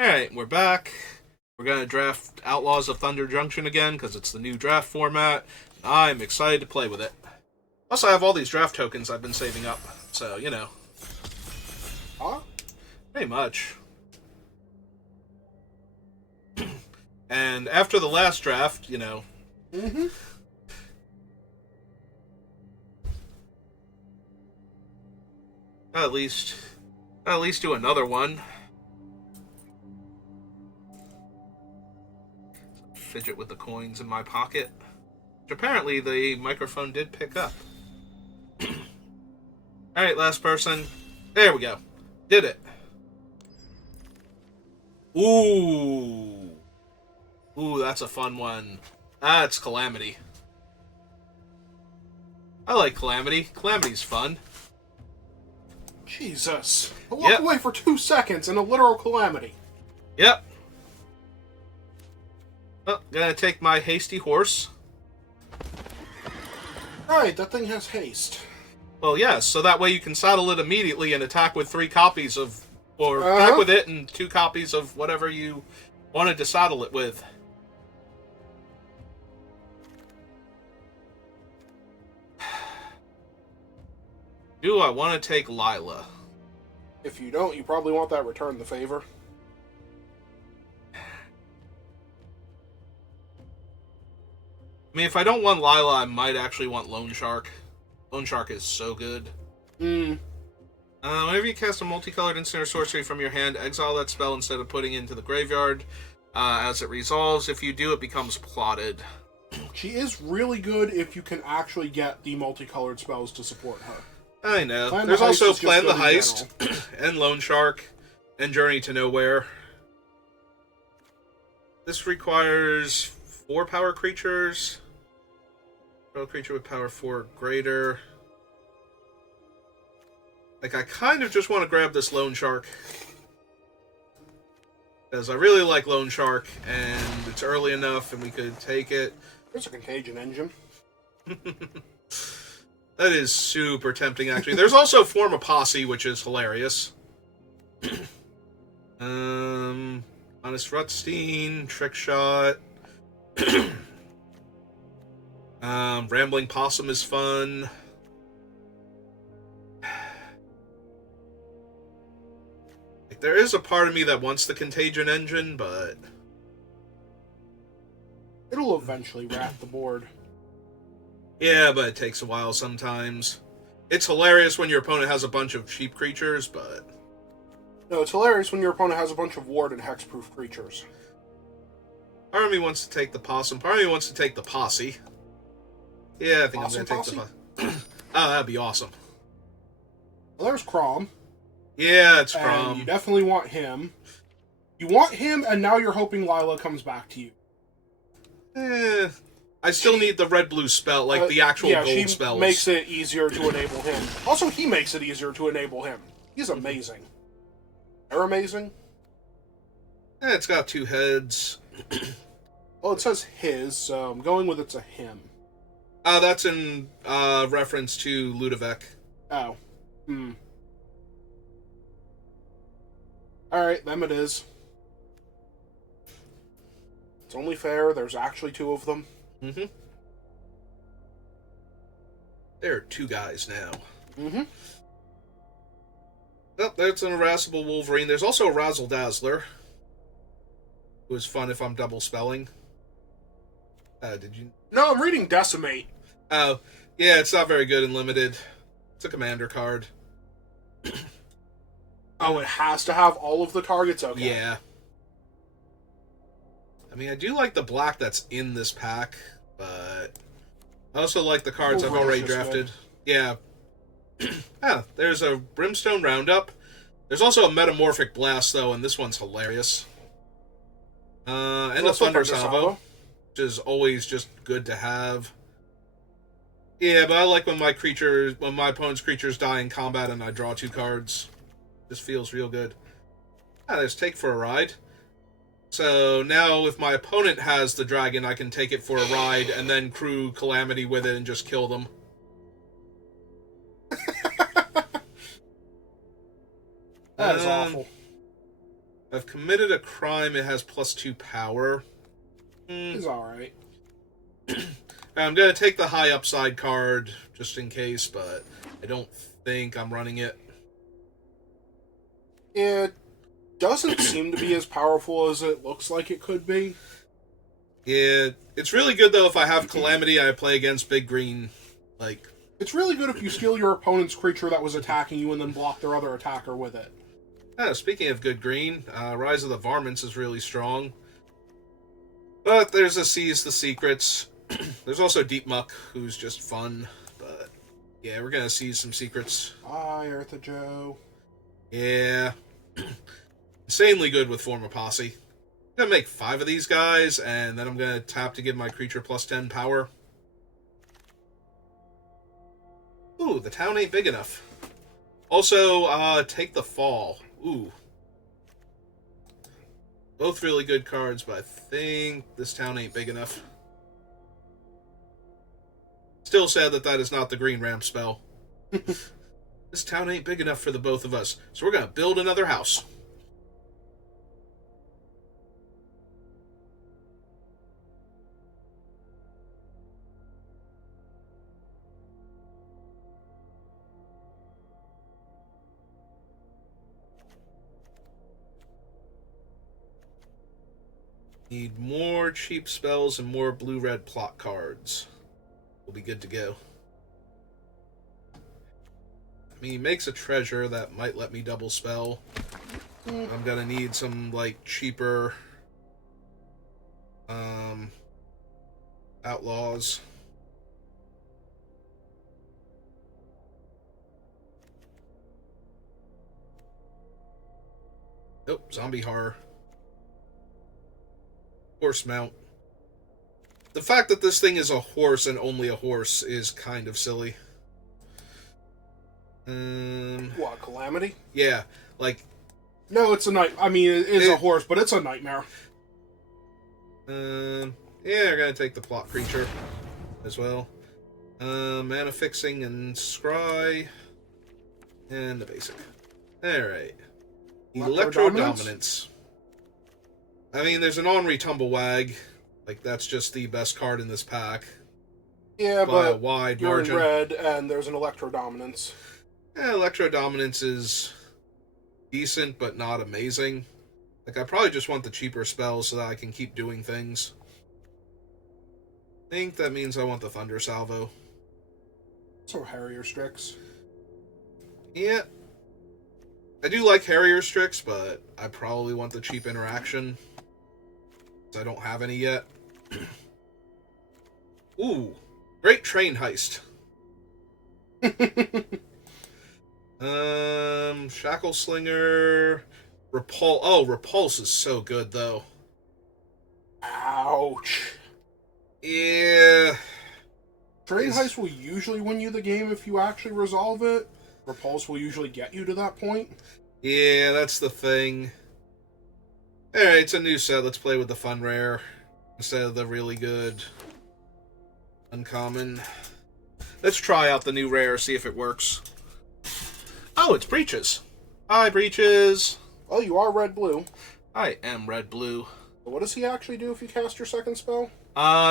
Alright, we're back. We're going to draft Outlaws of Thunder Junction again because it's the new draft format. I'm excited to play with it. Plus, I have all these draft tokens I've been saving up, so, Huh? pretty much. And after the last draft, Mm-hmm. at least, at least do another one. Fidget with the coins in my pocket, which apparently the microphone did pick up. Alright, last person. There we go. Did it. Ooh. Ooh, that's a fun one. That's Calamity. I like Calamity. Calamity's fun. Jesus. I walk away for 2 seconds in a literal calamity. Yep. Oh, gonna take my hasty horse. Right, that thing has haste. Well, yes, so that way you can saddle it immediately and attack with 3 copies of... Or attack with it and 2 copies of whatever you wanted to saddle it with. Do I want to take Lila? If you don't, you probably want that return the favor. I mean, if I don't want Lila, I might actually want Loan Shark. Loan Shark is so good. Whenever you cast a multicolored instant or sorcery from your hand, exile that spell instead of putting it into the graveyard. As it resolves, if you do, it becomes plotted. She is really good if you can actually get the multicolored spells to support her. I know. Plan There's the Heist also is just Plan the good in Heist, and Loan Shark, and Journey to Nowhere. This requires 4 power creatures. Spell creature with power 4 or greater. Like, I kind of just want to grab this Loan Shark. Because I really like Loan Shark, and it's early enough, and we could take it. There's a Contagion Engine. That is super tempting, actually. There's also Form a Posse, which is hilarious. Honest Rutstein, Trick Shot. Rambling Possum is fun. Like, there is a part of me that wants the Contagion Engine, but... It'll eventually rat the board. Yeah, but it takes a while sometimes. It's hilarious when your opponent has a bunch of cheap creatures, but... No, it's hilarious when your opponent has a bunch of ward and hexproof creatures. Part of me wants to take the Possum. Part of me wants to take the Posse. Yeah, I think Possum I'm going to take Posse? the Posse. Oh, that'd be awesome. Well, there's Crom. Yeah, it's And from... you definitely want him. You want him, and now you're hoping Lila comes back to you. I still need the red-blue spell, like the actual gold spells. Makes it easier to enable him. Also, he makes it easier to enable him. He's amazing. They're amazing. It's got 2 heads. Well, it says his, so I'm going with it's a him. That's in reference to Ludovic. Oh. Alright, them it is. It's only fair, there's actually 2 of them. Mm-hmm. There are 2 guys now. Mm-hmm. Oh, that's an Irascible Wolverine. There's also a Razzle Dazzler. Who is fun if I'm double spelling. Did you... No, I'm reading Decimate. Oh, yeah, it's not very good in Limited. It's a commander card. Oh, it has to have all of the targets? Okay. Yeah. I mean, I do like the black that's in this pack, but I also like the cards I've already drafted. Good. Yeah. There's a Brimstone Roundup. There's also a Metamorphic Blast, though, and this one's hilarious. And a Thunder Salvo, which is always just good to have. Yeah, but I like when my opponent's creatures die in combat and I draw 2 cards. This feels real good. There's Take for a Ride. So now if my opponent has the dragon, I can take it for a ride and then crew Calamity with it and just kill them. That is awful. I've committed a crime. It has +2 power. It's alright. I'm going to take the high upside card, just in case, but I don't think I'm running it. It doesn't seem to be as powerful as it looks like it could be. It's really good, though, if I have Calamity, I play against Big Green. Like, it's really good if you steal your opponent's creature that was attacking you and then block their other attacker with it. Speaking of good green, Rise of the Varmints is really strong. But there's a Seize the Secrets. There's also Deep Muck, who's just fun. But, yeah, we're going to seize some secrets. Bye, Eartha Joe. Yeah. Insanely good with Form of Posse. I'm going to make 5 of these guys, and then I'm going to tap to give my creature +10 power. Ooh, the town ain't big enough. Also, take the fall. Ooh. Both really good cards, but I think this town ain't big enough. Still sad that that is not the green ramp spell. This town ain't big enough for the both of us, so we're going to build another house. Need more cheap spells and more blue-red plot cards. We'll be good to go. I mean, he makes a treasure that might let me double spell. I'm gonna need some, like, cheaper Outlaws. Nope, zombie horror. Horse mount. The fact that this thing is a horse and only a horse is kind of silly. What, Calamity? Yeah, like... No, it's a night. I mean, it is a horse, but it's a nightmare. Yeah, we're gonna take the plot creature as well. Mana fixing and scry. And the basic. Alright. Electro Dominance. I mean, there's an Ornery Tumblewag. Like, that's just the best card in this pack. Yeah, by a but wide you're margin. in red, and there's an Electro Dominance. Yeah, Electro Dominance is decent, but not amazing. Like, I probably just want the cheaper spells so that I can keep doing things. I think that means I want the Thunder Salvo. So Harrier Strix. Yeah. I do like Harrier Strix, but I probably want the cheap interaction. I don't have any yet. Ooh. Great Train Heist. Shackle Slinger. Repulse is so good, though. Ouch. Yeah. Train Heist will usually win you the game if you actually resolve it. Repulse will usually get you to that point. Yeah, that's the thing. Alright, it's a new set. Let's play with the fun rare instead of the really good uncommon. Let's try out the new rare, see if it works. Oh, it's Breaches. Hi, Breaches. Well, you are red-blue. I am red-blue. What does he actually do if you cast your second spell?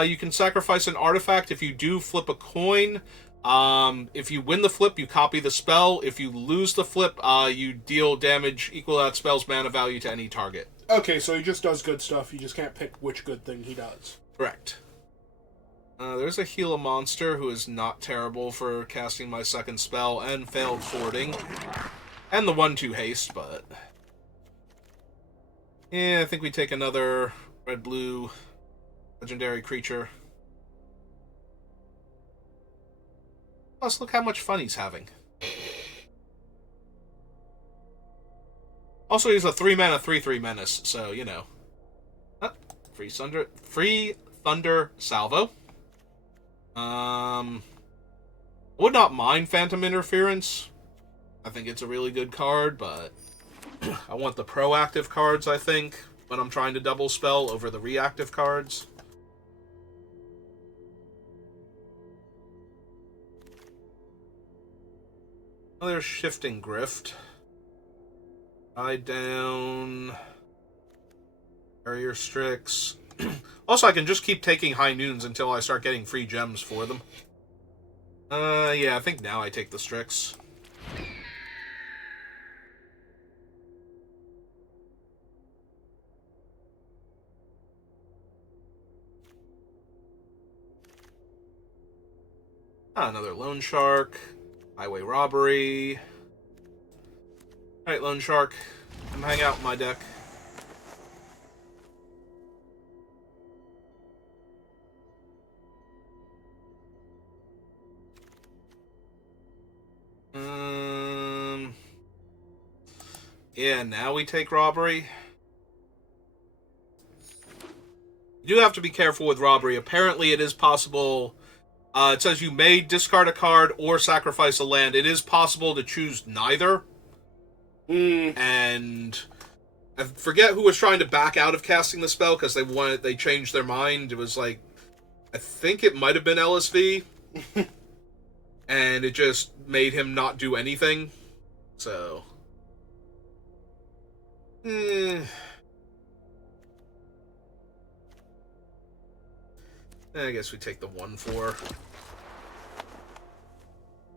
You can sacrifice an artifact. If you do, flip a coin. If you win the flip, you copy the spell. If you lose the flip, you deal damage equal to that spell's mana value to any target. Okay, so he just does good stuff. You just can't pick which good thing he does. Correct. There's a Gila monster who is not terrible for casting my second spell and failed fording. And the 1/2 haste, but... yeah, I think we take another red-blue legendary creature. Plus, look how much fun he's having. Also, he's a 3-mana 3/3 menace, so, you know. Free Thunder Salvo. Would not mind Phantom Interference. I think it's a really good card, but I want the proactive cards, I think, when I'm trying to double spell over the reactive cards. Another Shifting Grift. Eye down. Courier Strix. Also, I can just keep taking high noons until I start getting free gems for them. Yeah, I think now I take the Strix. Another Loan Shark. Highway Robbery. Alright, Loan Shark. Come hang out in my deck. Yeah, now we take Robbery. You do have to be careful with Robbery. Apparently it is possible... it says you may discard a card or sacrifice a land. It is possible to choose neither. And I forget who was trying to back out of casting the spell because they changed their mind. It was like, I think it might have been LSV. And it just made him not do anything. So... I guess we take the 1/4.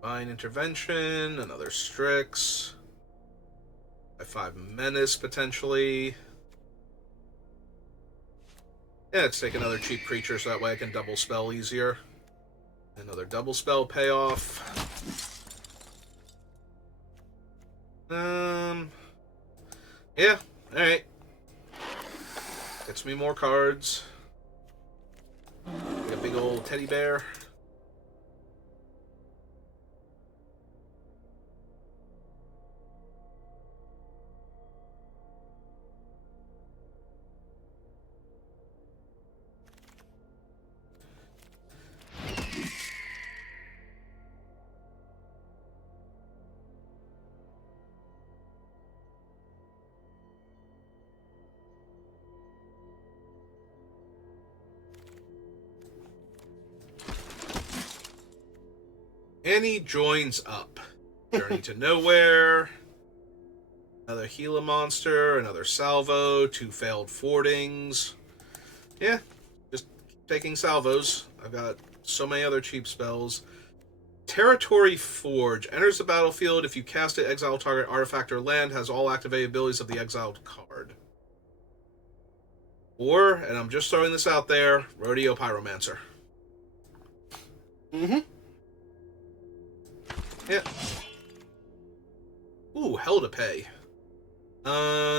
Divine Intervention, another Strix. 5 Menace, potentially. Yeah, let's take another cheap creature so that way I can double spell easier. Another double spell payoff. Yeah, alright. Gets me more cards. Like a big old teddy bear. Annie joins up. Journey to Nowhere. Another Gila monster. Another salvo. 2 failed fordings. Yeah, just taking salvos. I've got so many other cheap spells. Territory Forge. Enters the battlefield. If you cast it, exile target artifact or land. Has all activated abilities of the exiled card. Or, and I'm just throwing this out there, Rodeo Pyromancer. Yeah. Ooh, hell to pay.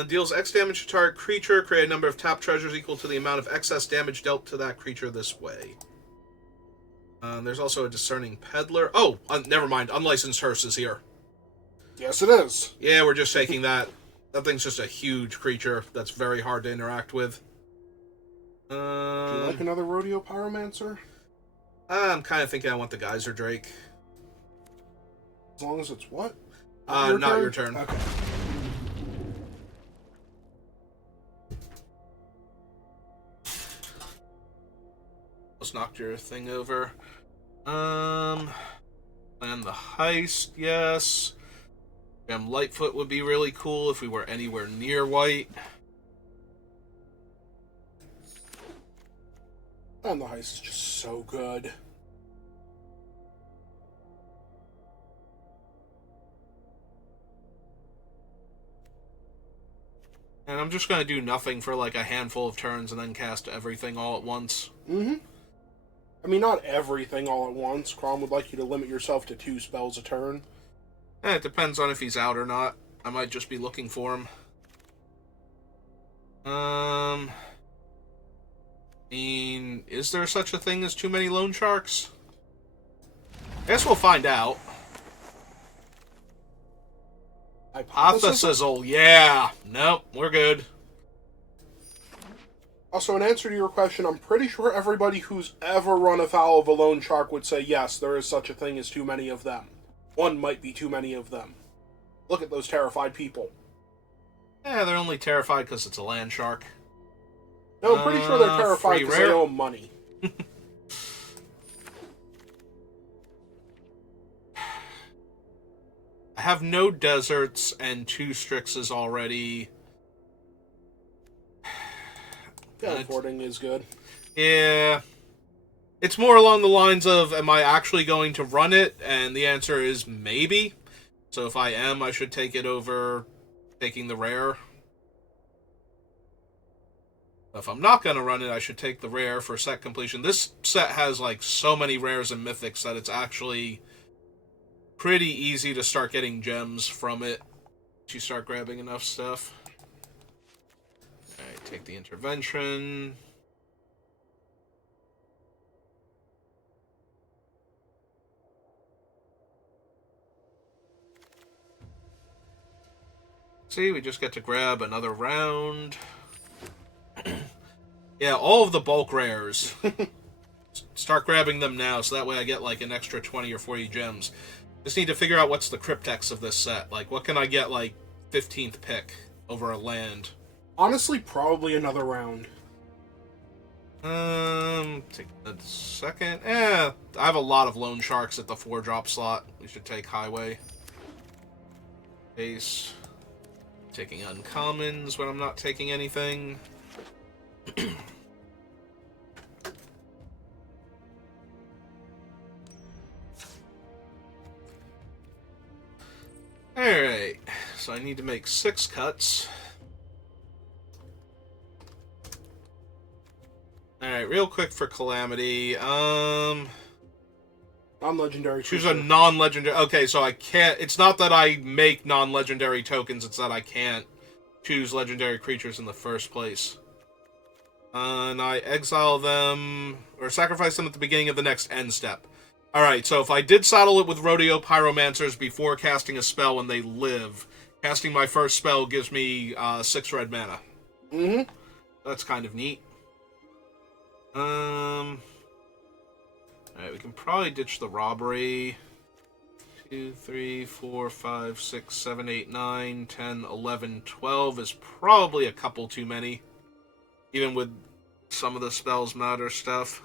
Deals X damage to target creature. Create a number of tap treasures equal to the amount of excess damage dealt to that creature this way. There's also a Discerning Peddler. Oh, never mind. Unlicensed Hearse is here. Yes, it is. Yeah, we're just taking that. That thing's just a huge creature that's very hard to interact with. Do you like another Rodeo Pyromancer? I'm kind of thinking I want the Geyser Drake. As long as it's what? Not your turn. Okay. Let's knock your thing over. Plan the heist, yes. Lightfoot would be really cool if we were anywhere near white. And the heist is just so good. And I'm just going to do nothing for like a handful of turns and then cast everything all at once. I mean, not everything all at once. Crom would like you to limit yourself to 2 spells a turn. It depends on if he's out or not. I might just be looking for him. I mean, is there such a thing as too many loan sharks? I guess we'll find out. Hypothesizzle, yeah. Nope, we're good. Also, in answer to your question, I'm pretty sure everybody who's ever run afoul of a loan shark would say, yes, there is such a thing as too many of them. One might be too many of them. Look at those terrified people. Yeah, they're only terrified because it's a land shark. No, I'm pretty sure they're terrified because they owe money. I have no deserts and 2 Strixes already. Teleporting is good. Yeah. It's more along the lines of, am I actually going to run it? And the answer is maybe. So if I am, I should take it over taking the rare. If I'm not going to run it, I should take the rare for set completion. This set has, like, so many rares and mythics that it's actually pretty easy to start getting gems from it once you start grabbing enough stuff. Alright, take the intervention. See, we just get to grab another round. Yeah, all of the bulk rares. Start grabbing them now, so that way I get like an extra 20 or 40 gems. Just need to figure out what's the cryptex of this set. Like, what can I get, like, 15th pick over a land? Honestly, probably another round. Take a second. I have a lot of loan sharks at the 4-drop slot. We should take highway. Base. Taking uncommons when I'm not taking anything. Alright, so I need to make 6 cuts. Alright, real quick for Calamity. Non-legendary. Choose a non-legendary. Okay, so I can't. It's not that I make non-legendary tokens, it's that I can't choose legendary creatures in the first place. And I exile them, or sacrifice them at the beginning of the next end step. Alright, so if I did saddle it with Rodeo Pyromancers before casting a spell when they live, casting my first spell gives me 6 red mana. Mm-hmm. That's kind of neat. Alright, we can probably ditch the robbery. 2, 3, 4, 5, 6, 7, 8, 9, 10, 11, 12 is probably a couple too many. Even with some of the spells matter stuff.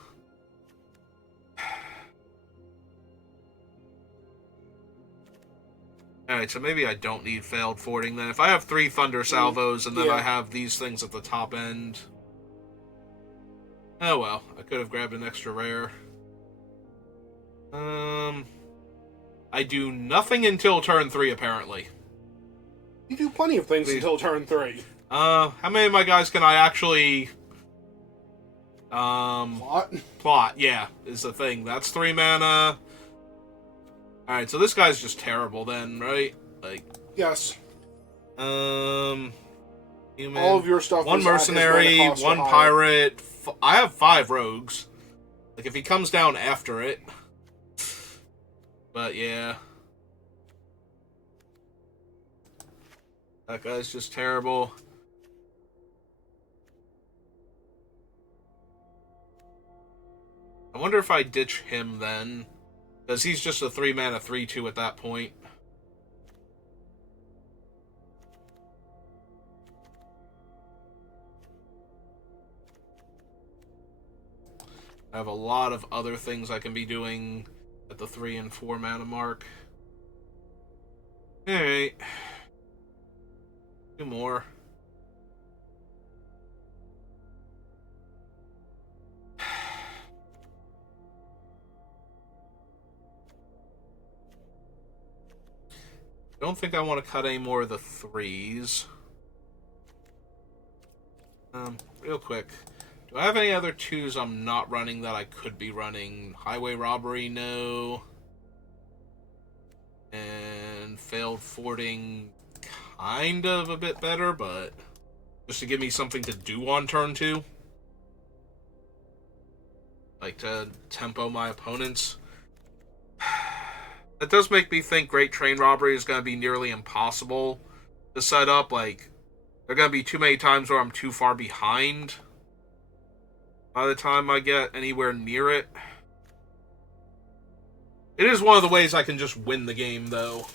Alright, so maybe I don't need failed forwarding then. If I have 3 Thunder Salvos and then I have these things at the top end. Oh well, I could have grabbed an extra rare. I do nothing until turn 3, apparently. You do plenty of things until turn 3. How many of my guys can I actually... Plot, yeah, is the thing. That's 3 mana. Alright, so this guy's just terrible then, right? Like... Yes. Human. All of your stuff 1 mercenary, 1 pirate. I have 5 rogues. Like, if he comes down after it... But, yeah. That guy's just terrible. I wonder if I ditch him then. Because he's just a 3 mana 3/2 at that point. I have a lot of other things I can be doing at the 3 and 4 mana mark. Alright. 2 more. Don't think I want to cut any more of the 3s. Real quick. Do I have any other 2s I'm not running that I could be running? Highway Robbery, no. And Failed Fording, kind of a bit better, but just to give me something to do on turn 2. Like to tempo my opponents. That does make me think Great Train Robbery is going to be nearly impossible to set up. Like, there are going to be too many times where I'm too far behind by the time I get anywhere near it. It is one of the ways I can just win the game, though.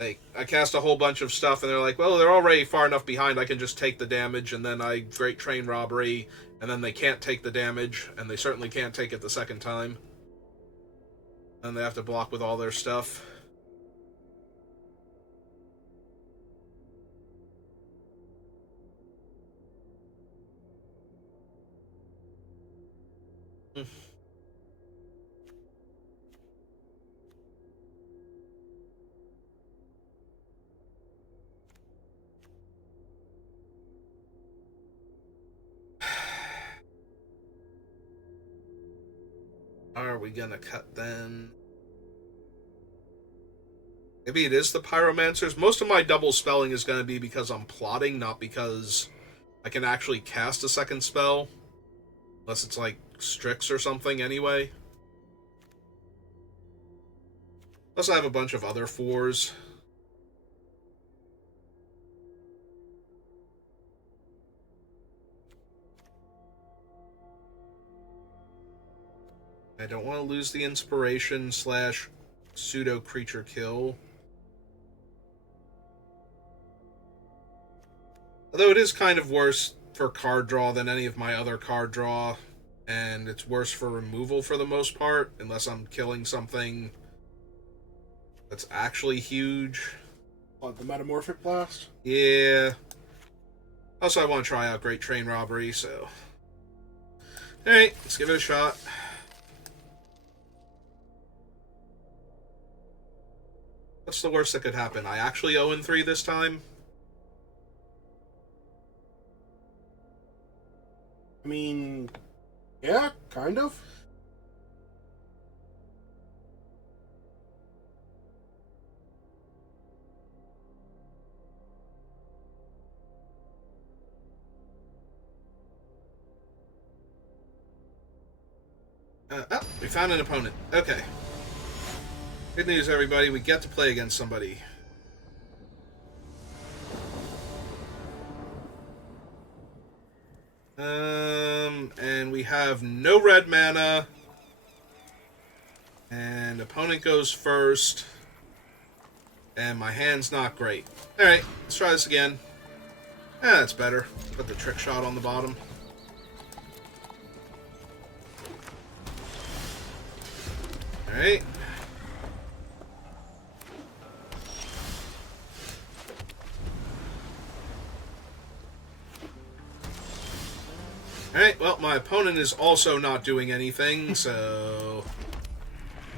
Like, I cast a whole bunch of stuff, and they're like, well, they're already far enough behind, I can just take the damage, and then I Great Train Robbery, and then they can't take the damage, and they certainly can't take it the second time. And they have to block with all their stuff. Hmm. Are we gonna cut then? Maybe it is the pyromancers. Most of my double spelling is going to be because I'm plotting, not because I can actually cast a second spell. Unless it's like Strix or something anyway. Plus I have a bunch of other 4s. I don't want to lose the inspiration / pseudo creature kill. Although it is kind of worse for card draw than any of my other card draw, and it's worse for removal for the most part, unless I'm killing something that's actually huge. What, the Metamorphic Blast? Yeah. Also, I want to try out Great Train Robbery, so... Alright, let's give it a shot. What's the worst that could happen? I actually 0-3 this time? I mean, yeah, kind of. We found an opponent. Okay. Good news, everybody. We get to play against somebody. And we have no red mana. And opponent goes first. And my hand's not great. Alright, let's try this again. That's better. Put the trick shot on the bottom. Alright. Alright, well, my opponent is also not doing anything, so...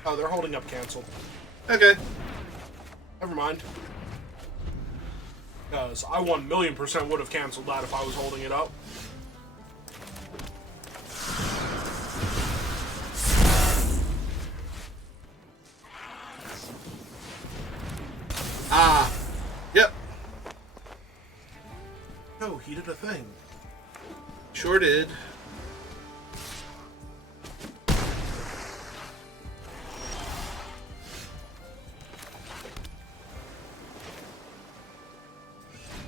Oh, they're holding up cancel. Okay. Never mind. Because I 1,000,000% would have canceled that if I was holding it up. Ah. Yep. Oh, he did a thing. Sure did.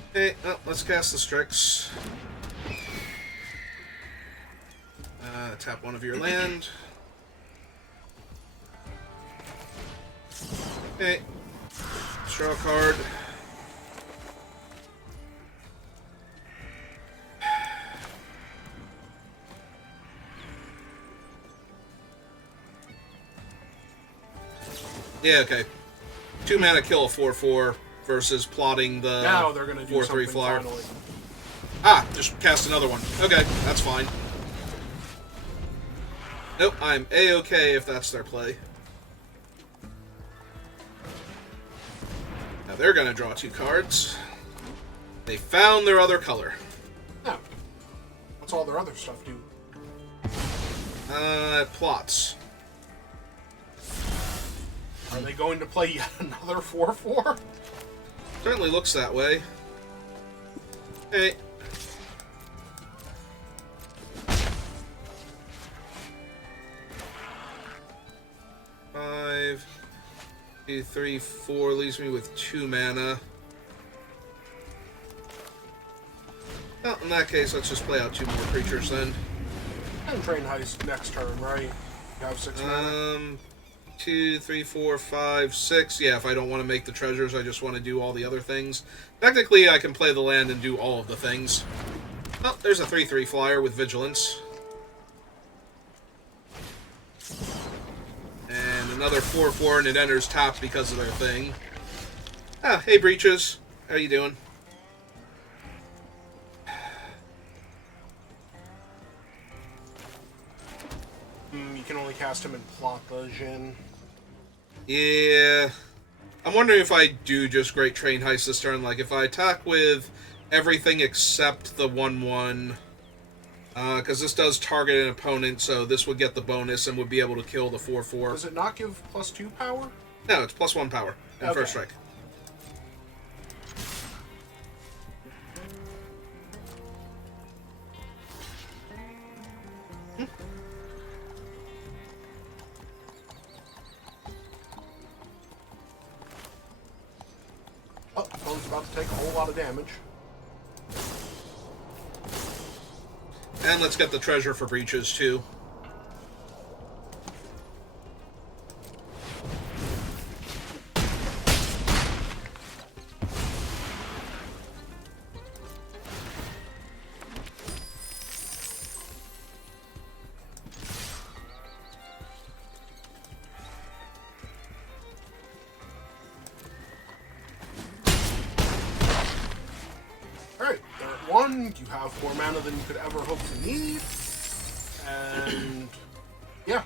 Okay, well, let's cast the Strix. Tap one of your land. Okay. Draw a card. Yeah, okay. 2 mana kill a 4/4 versus plotting the Now they're gonna do 4/3 something flyer. finally. Ah, just cast another one. Okay, that's fine. Nope, I'm A-okay if that's their play. Now they're gonna draw 2 cards. They found their other color. Yeah. What's all their other stuff do? Plots. Are they going to play yet another 4/4? Certainly looks that way. Hey. Five, 2, 3, 4 leaves me with 2 mana. Well, in that case, let's just play out 2 more creatures then. And train heist next turn, right? You have 6 mana. 2, 3, 4, 5, 6. Yeah, if I don't want to make the treasures, I just want to do all the other things. Technically, I can play the land and do all of the things. Oh, there's a 3/3 flyer with Vigilance. And another 4/4, and it enters tapped because of their thing. Ah, hey, Breaches. How you doing? can only cast him in plot vision. Yeah. I'm wondering if I do just Great Train Heist this turn. Like, if I attack with everything except the 1/1, because this does target an opponent, so this would get the bonus and would be able to kill the 4/4. Does it not give +2 power? No, it's +1 power in first strike. Oh, opponent's about to take a whole lot of damage. And let's get the treasure for breaches, too. Alright, they're at 1. You have more mana than you could ever hope to need. And... yeah.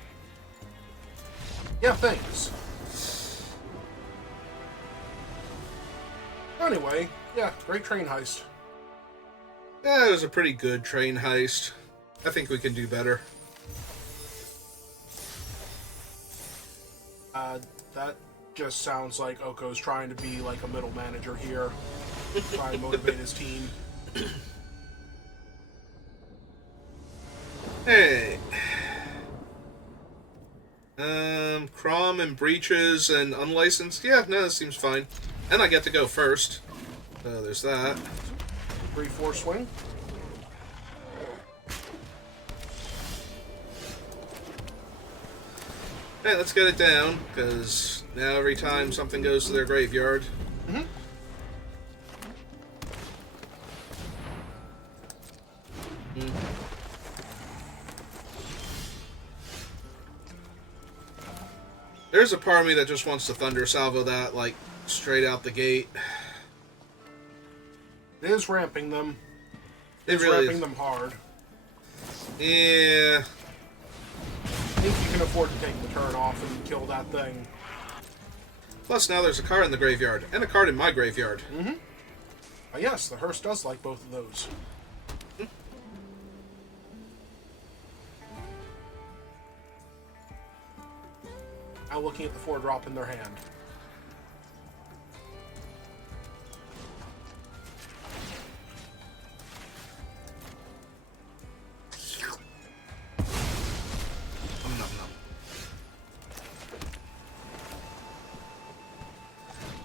Yeah, thanks. Anyway, yeah, great train heist. Yeah, it was a pretty good train heist. I think we can do better. That just sounds like Oko's trying to be like a middle manager here. Try and motivate his team. Hey. Crom and breaches and unlicensed. Yeah, no, that seems fine. And I get to go first. So there's that. 3/4 swing. Hey, let's get it down, because now every time something goes to their graveyard. Mm-hmm. There's a part of me that just wants to Thunder Salvo that, like, straight out the gate. It is ramping them. It really ramping is. them hard. Yeah. I think you can afford to take the turn off and kill that thing. Plus, now there's a card in the graveyard, and a card in my graveyard. Mm-hmm. Yes, the hearse does like both of those. Now looking at the 4-drop in their hand.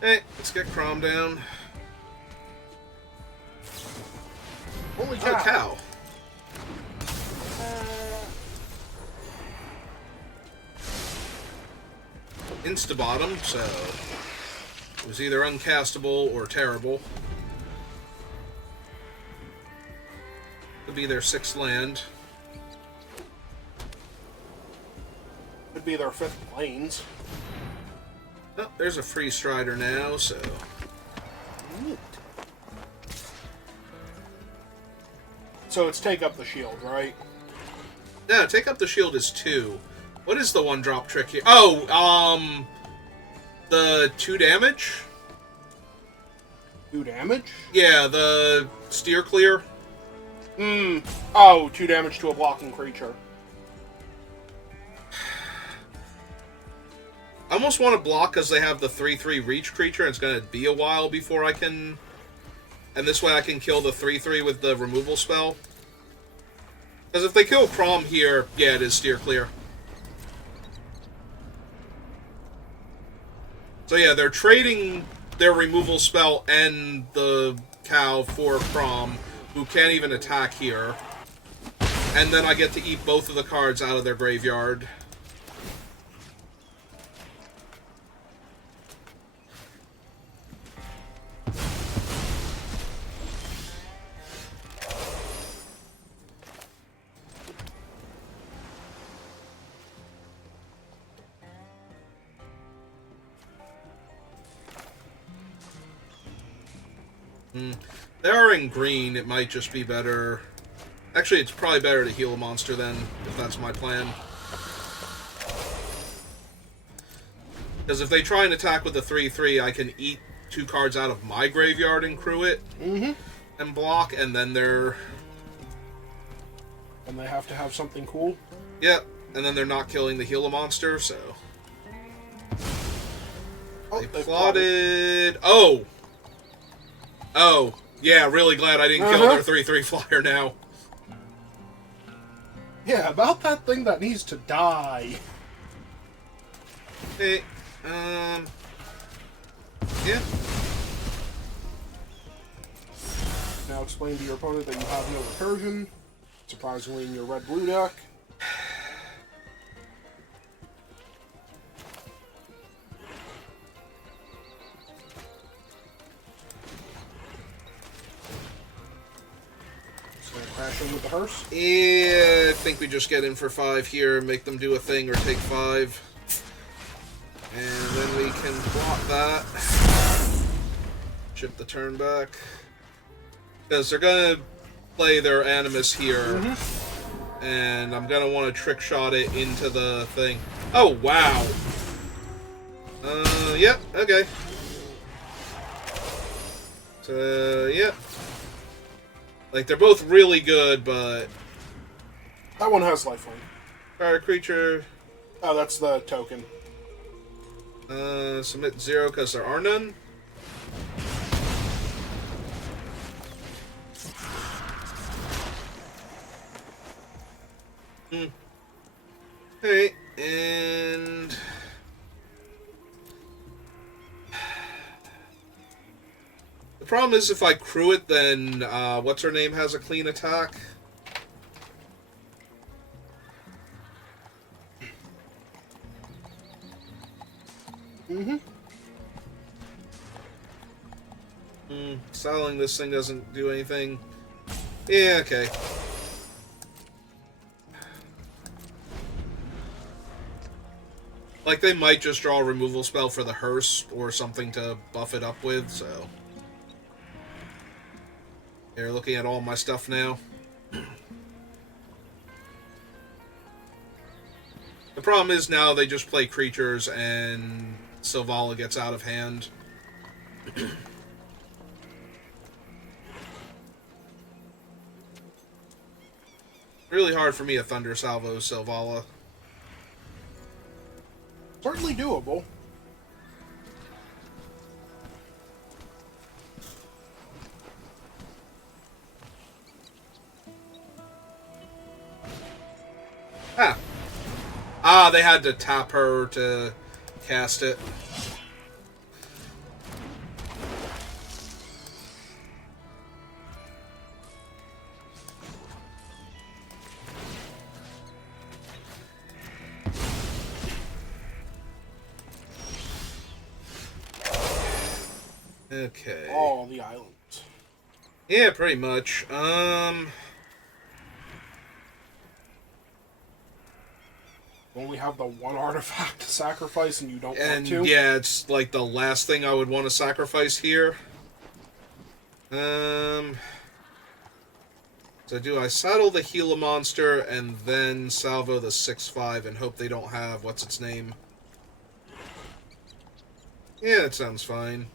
Hey, let's get Crom down. Holy Oh, cow! cow. Insta-bottom, so it was either uncastable or terrible. Could be their 6th land. Could be their 5th planes. Oh, there's a free Strider now, so... Neat. So it's take up the shield, right? No, take up the shield is 2. What is the 1-drop trick here? Oh, the 2 damage? 2 damage? Yeah, the steer clear. Oh, 2 damage to a blocking creature. I almost want to block because they have the 3/3 reach creature, and it's going to be a while before I can... And this way I can kill the 3/3 with the removal spell. Because if they kill Crom here, yeah, it is steer clear. So yeah, they're trading their removal spell and the cow for Crom, who can't even attack here. And then I get to eat both of the cards out of their graveyard. They are in green, it might just be better. Actually, it's probably better to heal a monster then, if that's my plan. Because if they try and attack with the 3/3, I can eat 2 cards out of my graveyard and crew it. And block, and then they're... And they have to have something cool? Yep, and then they're not killing the Gila monster, so... Oh, they plotted... Oh! Oh, yeah, really glad I didn't kill their 3/3 flyer now. Yeah, about that thing that needs to die. Hey, yeah. Now explain to your opponent that you have no recursion. Surprisingly, in your red-blue deck. Just gonna crash in with the hearse. Yeah, I think we just get in for 5 here, make them do a thing or take 5. And then we can block that. Chip the turn back. Because they're going to play their Animus here. And I'm going to want to trick shot it into the thing. Oh, wow. Yep, okay. So, yeah. Like, they're both really good, but... That one has lifeline. Fire creature. Oh, that's the token. Submit 0 because there are none. Hey, and... The problem is if I crew it, then, what's-her-name has a clean attack. Styling this thing doesn't do anything. Yeah, okay. Like, they might just draw a removal spell for the hearse or something to buff it up with, so... They're looking at all my stuff now. The problem is now they just play creatures and Selvala gets out of hand. Really hard for me to Thunder Salvo Selvala. Certainly doable. Ah, they had to tap her to cast it. Okay. All the islands. Yeah, pretty much. Only have the one artifact to sacrifice and you don't want to? Yeah, it's like the last thing I would want to sacrifice here. So do I saddle the Gila monster and then salvo the 6/5 and hope they don't have what's its name? Yeah, that sounds fine.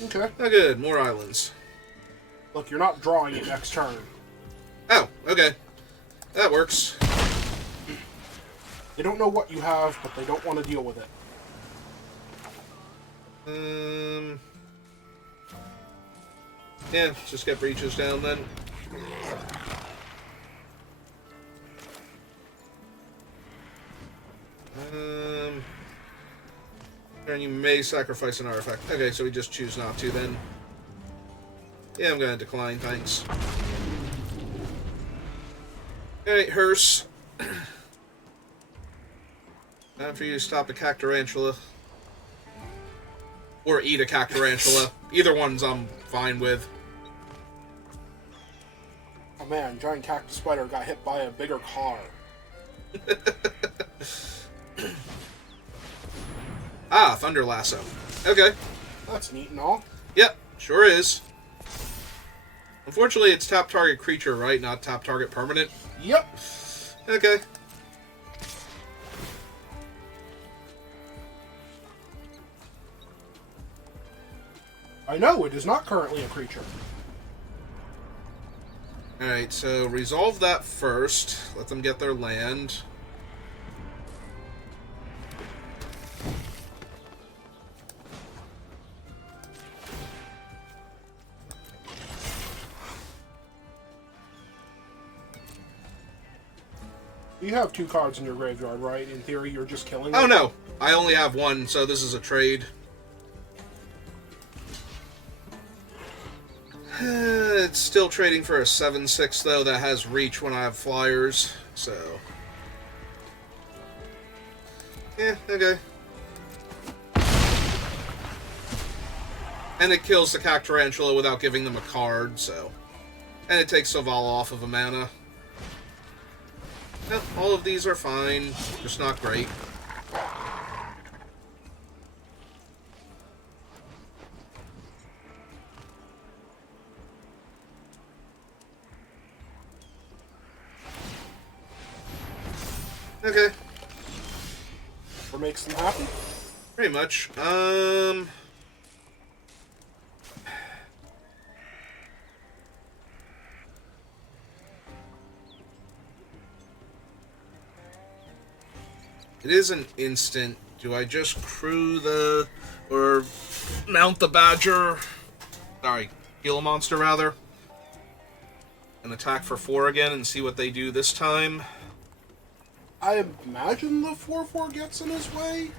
Okay. Oh, good. More islands. Look, you're not drawing it next turn. Oh, okay. That works. They don't know what you have, but they don't want to deal with it. Yeah, just get breaches down then. And you may sacrifice an artifact. Okay, so we just choose not to then. Yeah, I'm gonna decline, thanks. Alright, hearse. Time for you to stop a cactarantula. Or eat a cactarantula. Either one's I'm fine with. Oh man, giant cactus spider got hit by a bigger car. Ah, Thunder Lasso. Okay. That's neat and all. Yep, sure is. Unfortunately, it's tap target creature, right? Not tap target permanent? Yep. Okay. I know, it is not currently a creature. Alright, so resolve that first. Let them get their land. You have 2 cards in your graveyard, right? In theory, you're just killing Oh, it. no. I only have 1, so this is a trade. It's still trading for a 7/6, though, that has reach when I have flyers, so... Yeah, okay. And it kills the Cactarantula without giving them a card, so... And it takes Selvala off of a mana. Yep, all of these are fine, just not great. Okay. Or makes them happy. Pretty much. It is an instant. Do I just crew the... or mount the Badger? Sorry, Gila Monster, rather. And attack for 4 again and see what they do this time. I imagine the 4/4 gets in his way.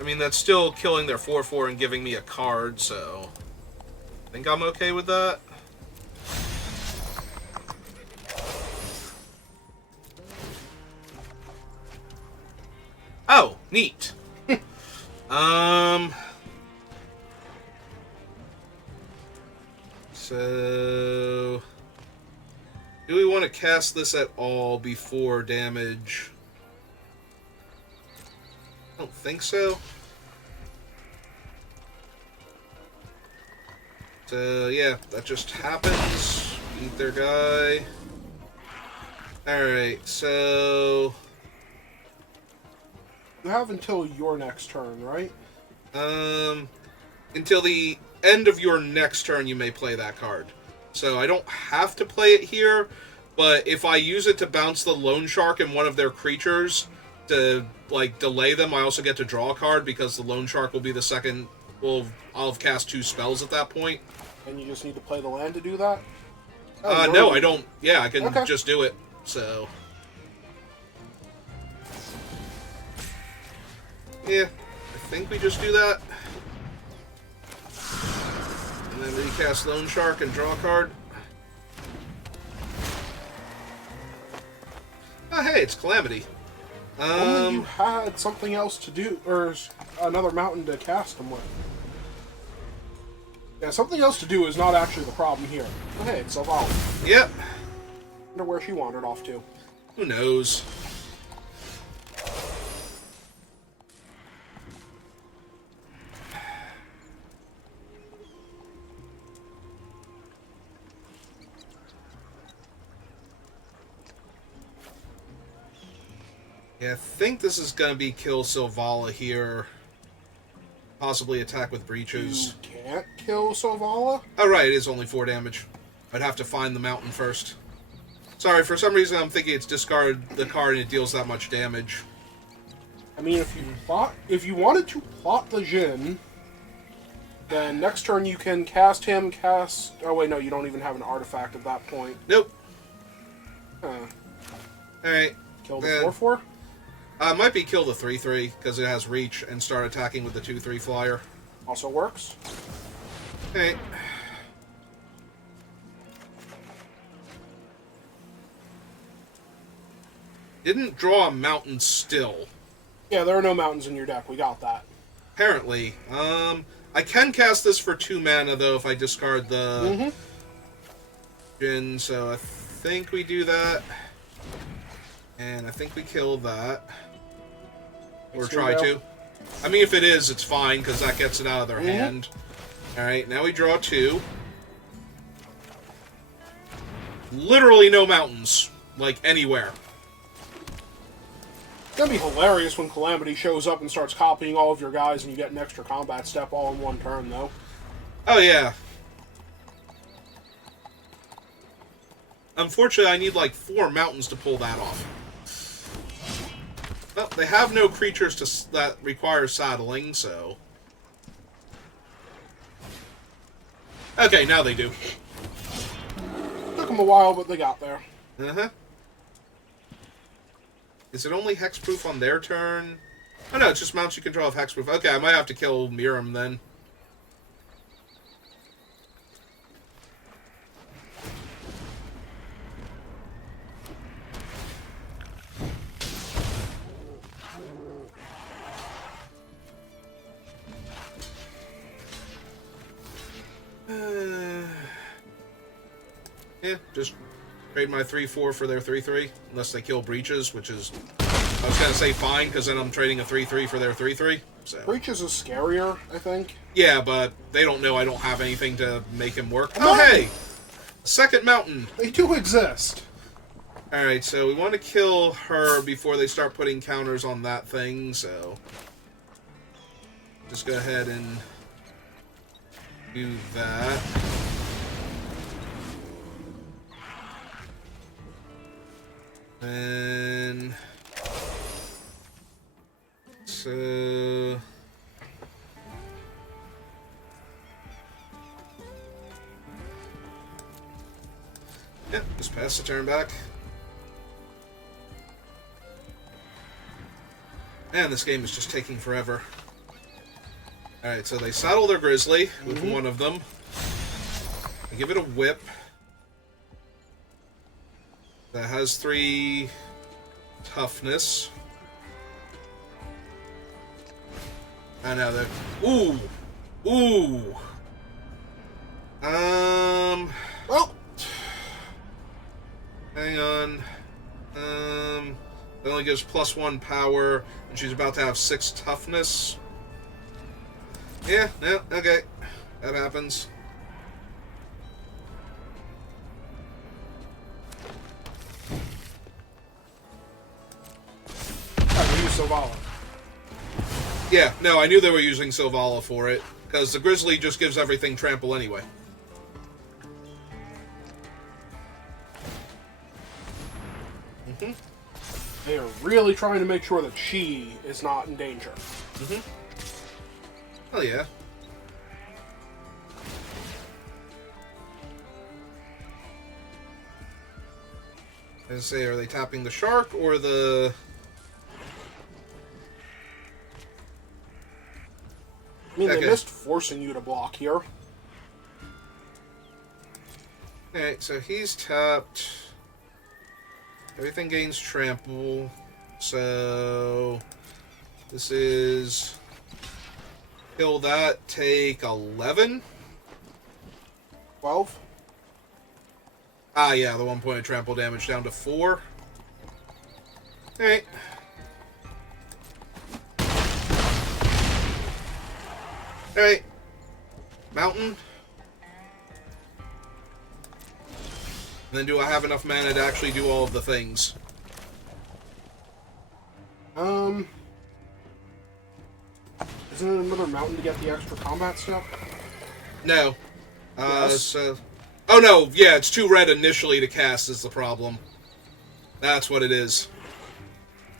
I mean, that's still killing their 4/4 and giving me a card, so... I think I'm okay with that. Oh, neat. So... Do we want to cast this at all before damage? I don't think so. So, yeah, that just happens. Eat their guy. Alright, so... You have until your next turn, right? Until the end of your next turn, you may play that card. So I don't have to play it here, but if I use it to bounce the Loan Shark and one of their creatures to, like, delay them, I also get to draw a card because the Loan Shark will be the second... Well, I'll have cast 2 spells at that point. And you just need to play the land to do that? No, I don't. Yeah, I can Okay. just do it, so... Yeah, I think we just do that. And then recast Loan Shark and draw a card. Oh, hey, it's Calamity. Only you had something else to do, or another mountain to cast them with. Yeah, something else to do is not actually the problem here. Oh, hey, it's Selvala. Yep. Wonder where she wandered off to. Who knows? Yeah, I think this is going to be kill Selvala here. Possibly attack with breaches. You can't kill Selvala? Oh, right, it is only 4 damage. I'd have to find the mountain first. Sorry, for some reason I'm thinking it's discard the card and it deals that much damage. I mean, if you wanted to plot the Jin, then next turn you can cast him, oh wait, no, you don't even have an artifact at that point. Nope. Huh. Alright. Kill the 4/4? Might be kill the 3/3, because it has reach, and start attacking with the 2/3 flyer. Also works. Alright. Didn't draw a mountain still. Yeah, there are no mountains in your deck, we got that. Apparently. I can cast this for 2 mana, though, if I discard the Jin, so I think we do that. And I think we kill that. Or try to. I mean, if it is, it's fine, because that gets it out of their hand. Alright, now we draw 2. Literally no mountains. Like, anywhere. It's gonna be hilarious when Calamity shows up and starts copying all of your guys and you get an extra combat step all in one turn, though. Oh, yeah. Unfortunately, I need, like, 4 mountains to pull that off. Well, they have no creatures that require saddling, so... Okay, now they do. Took them a while, but they got there. Uh-huh. Is it only hexproof on their turn? Oh no, it's just mounts you control of hexproof. Okay, I might have to kill Miram then. Yeah, just trade my 3/4 for their 3/3, unless they kill breaches, which is, I was gonna say fine, because then I'm trading a 3/3 for their 3/3. So. Breaches is scarier, I think. Yeah, but they don't know I don't have anything to make him work. Oh, hey! Second mountain! They do exist. Alright, so we want to kill her before they start putting counters on that thing, so... Just go ahead and... do that. And... So... Yep, just pass the turn back. Man, this game is just taking forever. Alright, so they saddle their grizzly with one of them. They give it a whip. That has 3 toughness. I know that. Ooh! Ooh! Well, hang on. It only gives +1 power, and she's about to have 6 toughness. Yeah, okay. That happens. I use Silvala. Yeah, no, I knew they were using Silvala for it, because the Grizzly just gives everything trample anyway. They are really trying to make sure that she is not in danger. Oh yeah. I was gonna say, are they tapping the shark or the... I mean, Okay. they missed forcing you to block here. Alright, so he's tapped. Everything gains trample. So... This is... Kill that, take 11? 12? Ah, yeah, the 1 point of trample damage down to 4. Alright. Alright. Mountain. And then do I have enough mana to actually do all of the things? Isn't it another mountain to get the extra combat step? No. Yes. So... Oh no, yeah, it's 2 red initially to cast is the problem. That's what it is.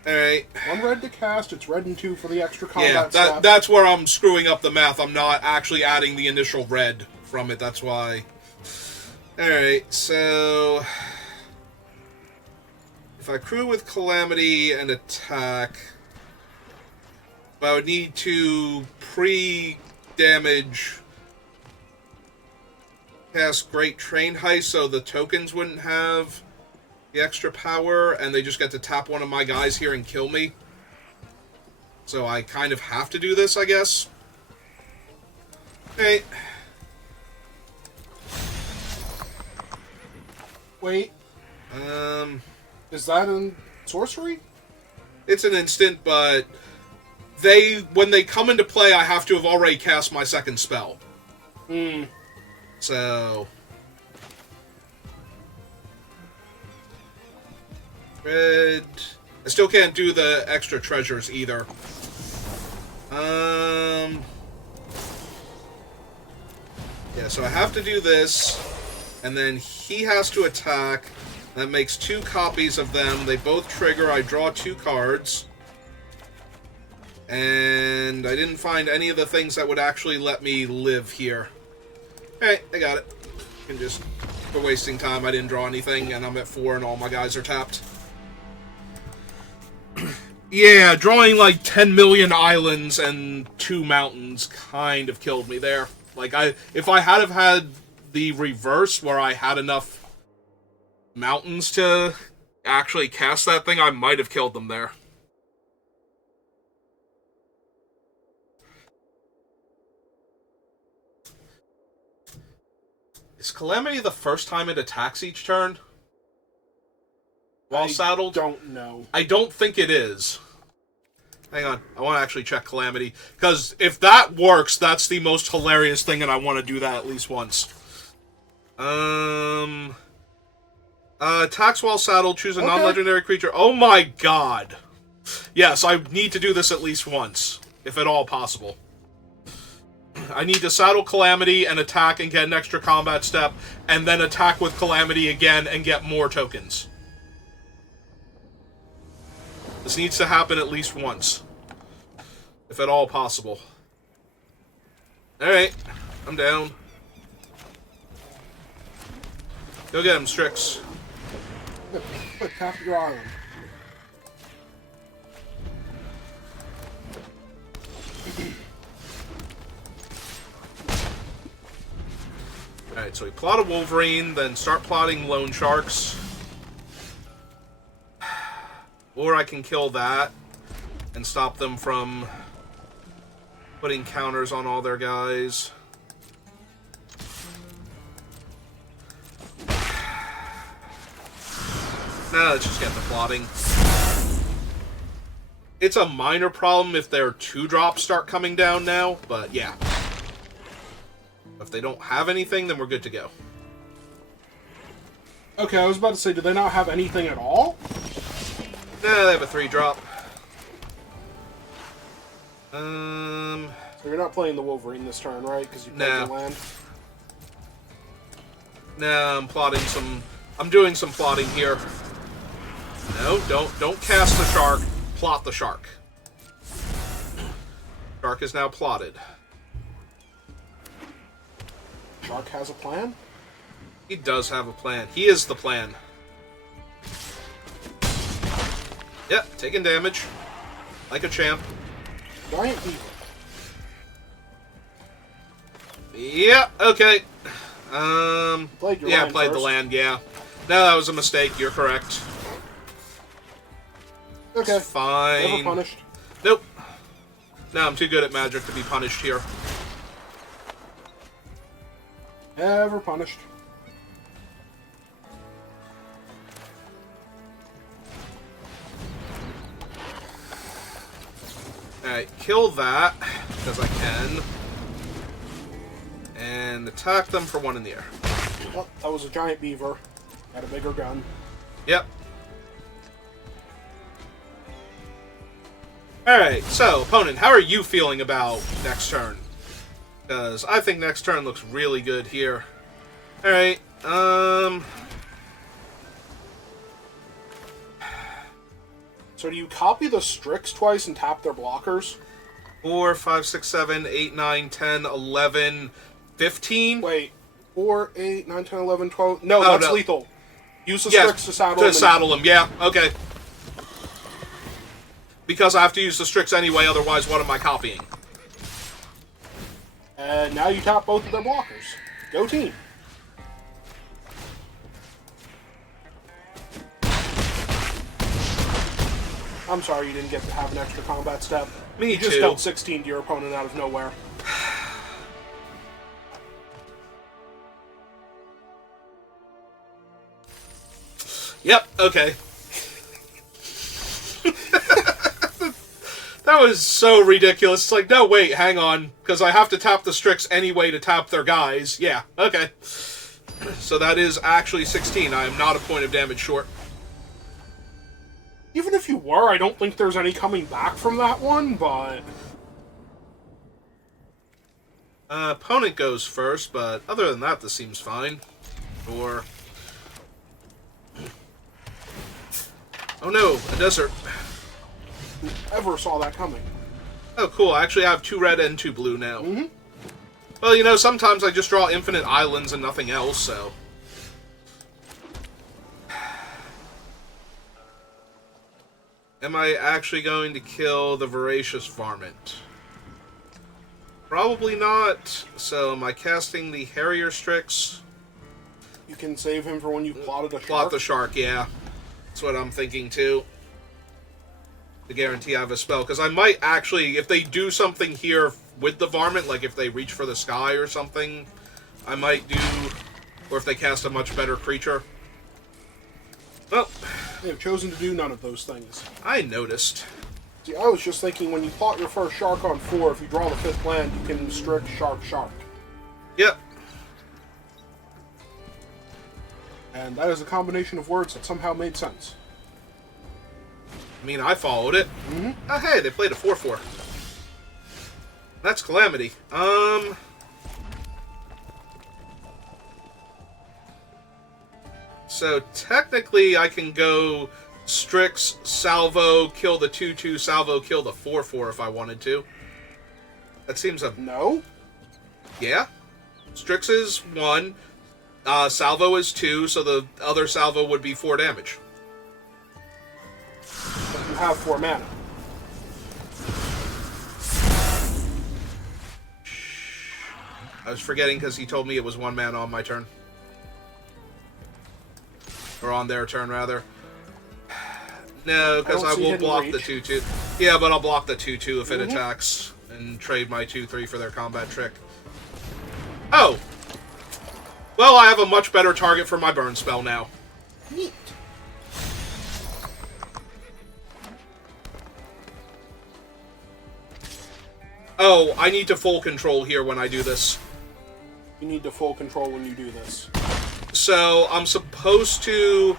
Alright. 1 red to cast, it's red and 2 for the extra combat Yeah, step. that's where I'm screwing up the math. I'm not actually adding the initial red from it, that's why. Alright, so... If I crew with Calamity and attack... I would need to pre-damage... cast Great Train Heist so the tokens wouldn't have the extra power, and they just get to tap one of my guys here and kill me. So I kind of have to do this, I guess. Hey. Wait, is that in sorcery? It's an instant, but when they come into play, I have to have already cast my second spell. So... Red... I still can't do the extra treasures either. Yeah, so I have to do this, and then he has to attack. That makes 2 copies of them. They both trigger. I draw 2 cards. And I didn't find any of the things that would actually let me live here. Alright, I got it. And just, for wasting time, I didn't draw anything, and I'm at 4 and all my guys are tapped. Yeah, drawing like 10 million islands and 2 mountains kind of killed me there. Like, if I had have had the reverse, where I had enough mountains to actually cast that thing, I might have killed them there. Is Calamity the first time it attacks each turn? While saddled? I don't know. I don't think it is. Hang on. I want to actually check Calamity. Because if that works, that's the most hilarious thing, and I want to do that at least once. Attacks while saddled. Choose a non-legendary creature. Oh my god. Yes, I need to do this at least once. If at all possible. I need to saddle Calamity and attack and get an extra combat step, and then attack with Calamity again and get more tokens. This needs to happen at least once. If at all possible. Alright. I'm down. Go get him, Strix. Quick, tap your island. Alright, so we plot a Wolverine, then start plotting Loan Sharks. Or I can kill that and stop them from putting counters on all their guys. Nah, let's just get the plotting. It's a minor problem if their 2-drops start coming down now, but yeah. If they don't have anything, then we're good to go. Okay, I was about to say, do they not have anything at all? Nah, they have a 3-drop. So you're not playing the Wolverine this turn, right? Because you played No. the land? Nah, I'm plotting some... I'm doing some plotting here. No, don't cast the shark. Plot the shark. Shark is now plotted. Shark has a plan? He does have a plan. He is the plan. Yep, taking damage. Like a champ. Giant Beaver. Yeah, okay. Played your yeah, land played first. the land, yeah. No, that was a mistake, you're correct. Okay. It's fine. Never punished. Nope. No, I'm too good at magic to be punished here. Never punished. Alright, kill that, because I can. And attack them for 1 in the air. Oh, that was a giant beaver. Had a bigger gun. Yep. Alright, so, opponent, how are you feeling about next turn? Because I think next turn looks really good here. Alright, So do you copy the Strix twice and tap their blockers? 4, 5, 6, 7, 8, 9, 10, 11, 15? Wait. 4, 8, 9, 10, 11, 12... No, Oh, that's no. lethal. Use the Yeah, Strix to saddle to him. saddle him, yeah, okay. Because I have to use the Strix anyway, otherwise what am I copying? And now you tap both of their blockers. Go team. I'm sorry you didn't get to have an extra combat step. Me You just too. dealt 16 to your opponent out of nowhere. Yep, okay. That was so ridiculous. It's like, no, wait, hang on, because I have to tap the Strix anyway to tap their guys. Yeah, okay. So that is actually 16. I am not a point of damage short. Even if you were, I don't think there's any coming back from that one, but... Opponent goes first, but other than that, this seems fine. Or... Oh no, a desert. Whoever saw that coming? Oh, cool. I actually have 2 red and 2 blue now. Mm-hmm. Well, you know, sometimes I just draw infinite islands and nothing else, so... Am I actually going to kill the voracious varmint? Probably not. So, am I casting the Harrier Strix? You can save him for when you plotted a shark? Plot the shark, yeah. That's what I'm thinking, too. To guarantee I have a spell. Because I might actually, if they do something here with the varmint, like if they reach for the sky or something, I might do... Or if they cast a much better creature. Well... They have chosen to do none of those things. I noticed. See, I was just thinking when you plot your first shark on 4, if you draw the 5th land, you can strict shark. Yep. And that is a combination of words that somehow made sense. I mean, I followed it. Mm-hmm. Oh, hey, they played a 4/4. That's Calamity. So, technically, I can go Strix, Salvo, kill the 2/2, Salvo, kill the 4/4 if I wanted to. That seems a... No? Yeah. Strix is 1, Salvo is 2, so the other Salvo would be 4 damage. But you have 4 mana. I was forgetting because he told me it was 1 mana on my turn. Or on their turn, rather. No, because I will block the 2/2. Yeah, but I'll block the 2/2 if it attacks. And trade my 2/3 for their combat trick. Oh! Well, I have a much better target for my burn spell now. Neat. Oh, I need to full control here when I do this. You need to full control when you do this. So, I'm supposed to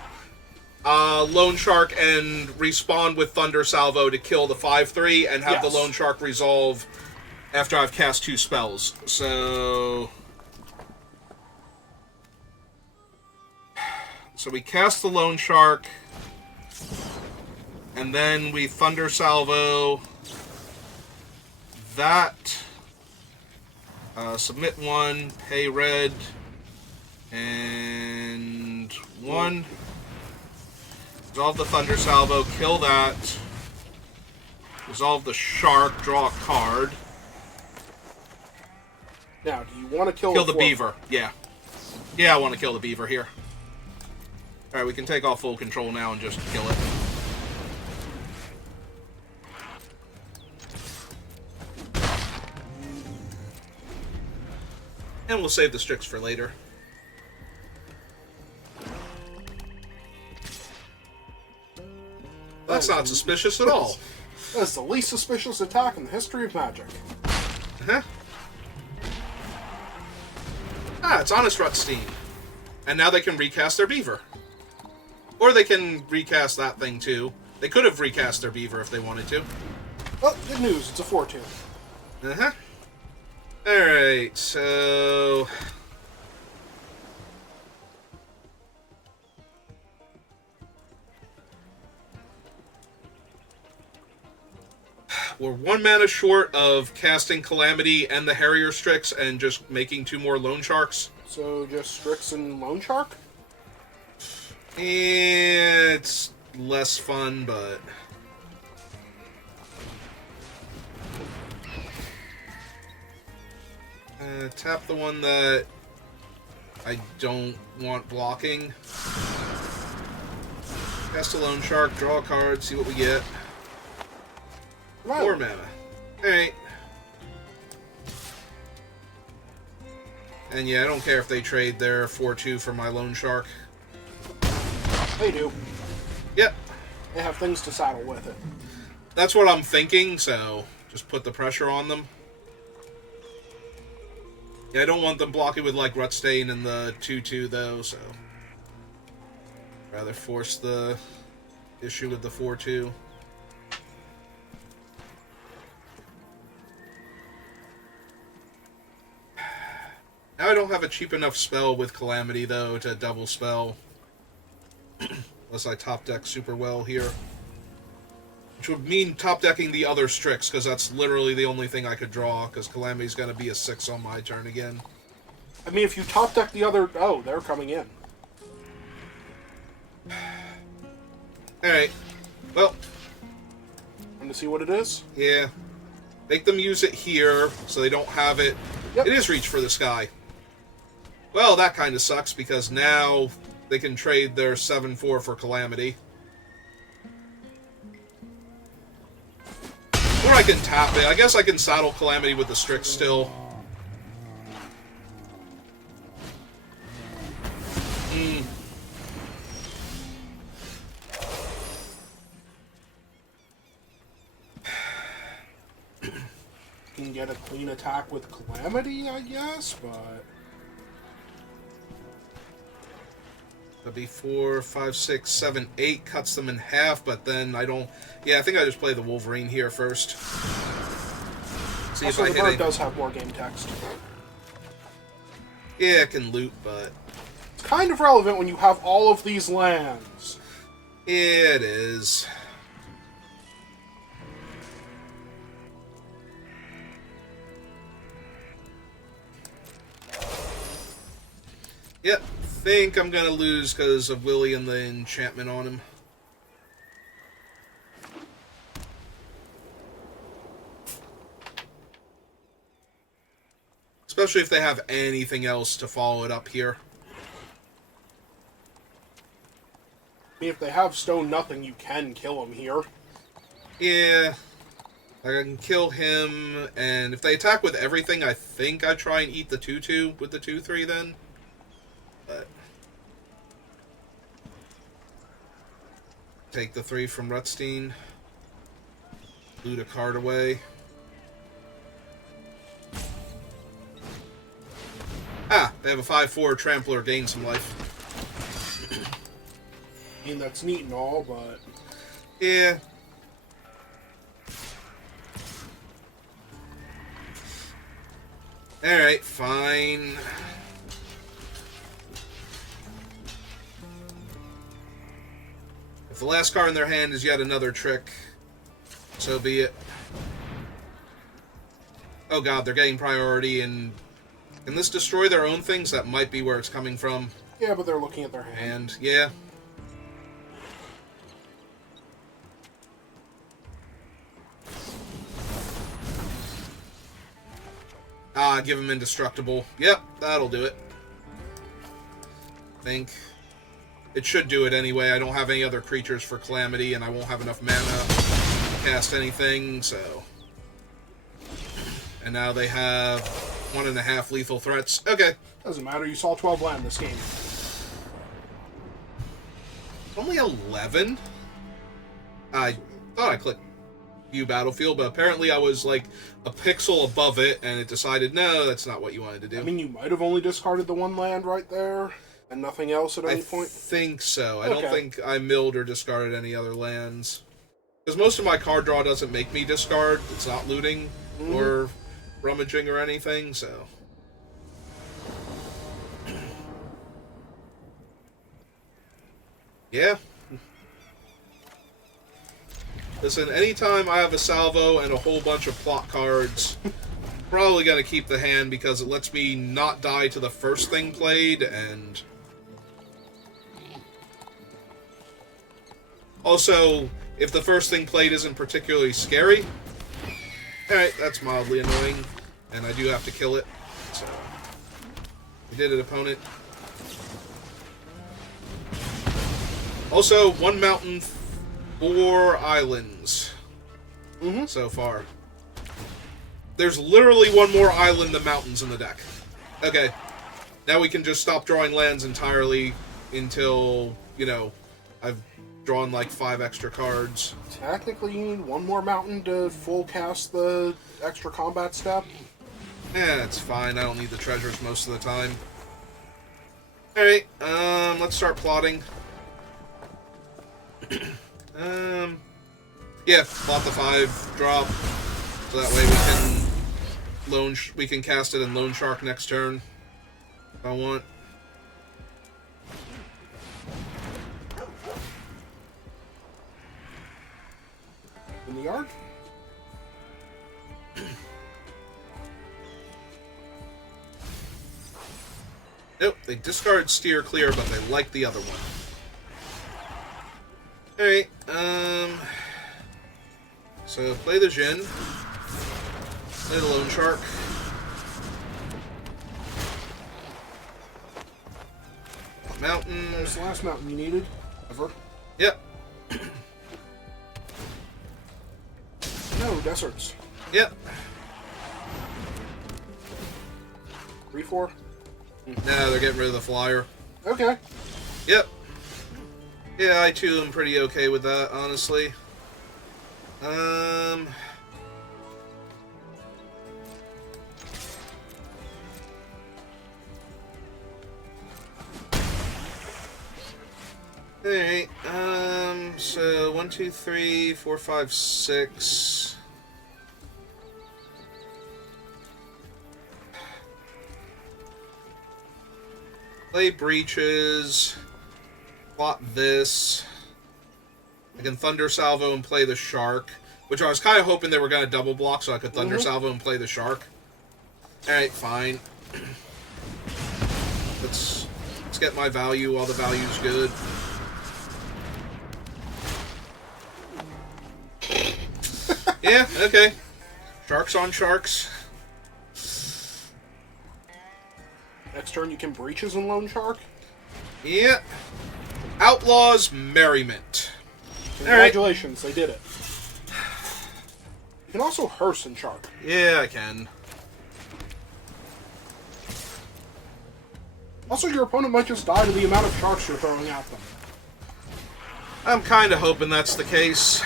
Loan Shark and respawn with Thunder Salvo to kill the 5/3 and have the Loan Shark resolve after I've cast 2 spells. So we cast the Loan Shark, and then we Thunder Salvo that, submit 1, pay red, and 1. Resolve the Thunder Salvo, kill that. Resolve the Shark, draw a card. Now, do you want to kill the Beaver? Yeah. Yeah, I want to kill the Beaver here. Alright, we can take off full control now and just kill it. And we'll save the Strix for later. That's not suspicious at all. That's the least suspicious attack in the history of Magic. Uh-huh. Ah, it's Honest Rutstein. And now they can recast their Beaver. Or they can recast that thing too. They could have recast their Beaver if they wanted to. Well, good news, it's a 4/2. Uh-huh. Alright, so... We're 1 mana short of casting Calamity and the Harrier Strix and just making 2 more Loan Sharks. So just Strix and Loan Shark? It's less fun, but... tap the one that I don't want blocking. Cast a Loan Shark, draw a card, see what we get. Wow. 4 mana. Alright. And yeah, I don't care if they trade their 4/2 for my Loan Shark. They do. Yep. They have things to saddle with it. That's what I'm thinking, so just put the pressure on them. Yeah, I don't want them blocking with, like, Rutstain and the 2-2, though, so... rather force the issue with the 4-2. Now I don't have a cheap enough spell with Calamity, though, to double spell. Unless I top deck super well here. Which would mean top decking the other Strix, because that's literally the only thing I could draw, because Calamity's going to be a 6 on my turn again. I mean, if you top deck the other... Oh, they're coming in. Alright. Well. Want to see what it is? Yeah. Make them use it here, so they don't have it. Yep. It is Reach for the Sky. Well, that kind of sucks, because now they can trade their 7-4 for Calamity. Or I can tap it. I guess I can saddle Calamity with the Strix still. Can get a clean attack with Calamity, I guess, but... That'd be 4, 5, 6, 7, 8. Cuts them in half, but then I don't... Yeah, I think I just play the Wolverine here first. See also, if I the bird hit does have more game text. Yeah, it can loot, but... It's kind of relevant when you have all of these lands. Yeah, it is. Yep, think I'm gonna lose because of Willie and the enchantment on him. Especially if they have anything else to follow it up here. I mean, if they have Stone Nothing, you can kill him here. Yeah. I can kill him, and if they attack with everything, I think I try and eat the 2-2 with the 2-3 then. But take the 3 from Rutstein. Loot a card away. Ah, they have a 5-4 Trampler, gain some life. I mean, that's neat and all, but... Yeah. Alright, fine. If the last card in their hand is yet another trick, so be it. Oh god, they're getting priority, and can this destroy their own things? That might be where it's coming from. Yeah, but they're looking at their hand. And, yeah. Ah, give him indestructible. Yep, that'll do it. I think it should do it anyway. I don't have any other creatures for Calamity, and I won't have enough mana to cast anything, so... And now they have 1.5 lethal threats. Okay. Doesn't matter, you saw 12 land this game. Only 11? I thought I clicked View Battlefield, but apparently I was like a pixel above it, and it decided, no, that's not what you wanted to do. I mean, you might have only discarded the one land right there, and nothing else at any point? I think so. I don't think I milled or discarded any other lands. Because most of my card draw doesn't make me discard. It's not looting or rummaging or anything, so... Yeah. Listen, anytime I have a salvo and a whole bunch of plot cards, probably gonna keep the hand because it lets me not die to the first thing played, and... Also, if the first thing played isn't particularly scary, alright, that's mildly annoying, and I do have to kill it, so... You did it, opponent. Also, 1 mountain, 4 islands so far. There's literally 1 more island than mountains in the deck. Okay. Now we can just stop drawing lands entirely until, you know, I've drawing like 5 extra cards. Technically, you need one more mountain to full cast the extra combat step. Yeah, it's fine. I don't need the treasures most of the time. Alright, let's start plotting. Yeah, plot the 5 drop. So that way we can cast it in Loan Shark next turn. If I want. In the yard? Nope, they discard Steer Clear, but they like the other one. Alright, so play the Jin. Play the Loan Shark. Mountain. There's the last mountain you needed. Ever. Yep. No, deserts. Yep. 3-4? Nah, they're getting rid of the flyer. Okay. Yep. Yeah, I too am pretty okay with that, honestly. Alright, so 1, 2, 3, 4, 5, 6. Play Breaches. Plot this. I can Thunder Salvo and play the Shark, which I was kind of hoping they were going to double block so I could Thunder Salvo and play the Shark. Alright, fine. Let's get my value while the value's good. Yeah, okay. Sharks on sharks. Next turn you can Breaches and Loan Shark? Yeah. Outlaws Merriment. Congratulations, they did it. You can also Hearse and Shark. Yeah, I can. Also, your opponent might just die to the amount of sharks you're throwing at them. I'm kind of hoping that's the case.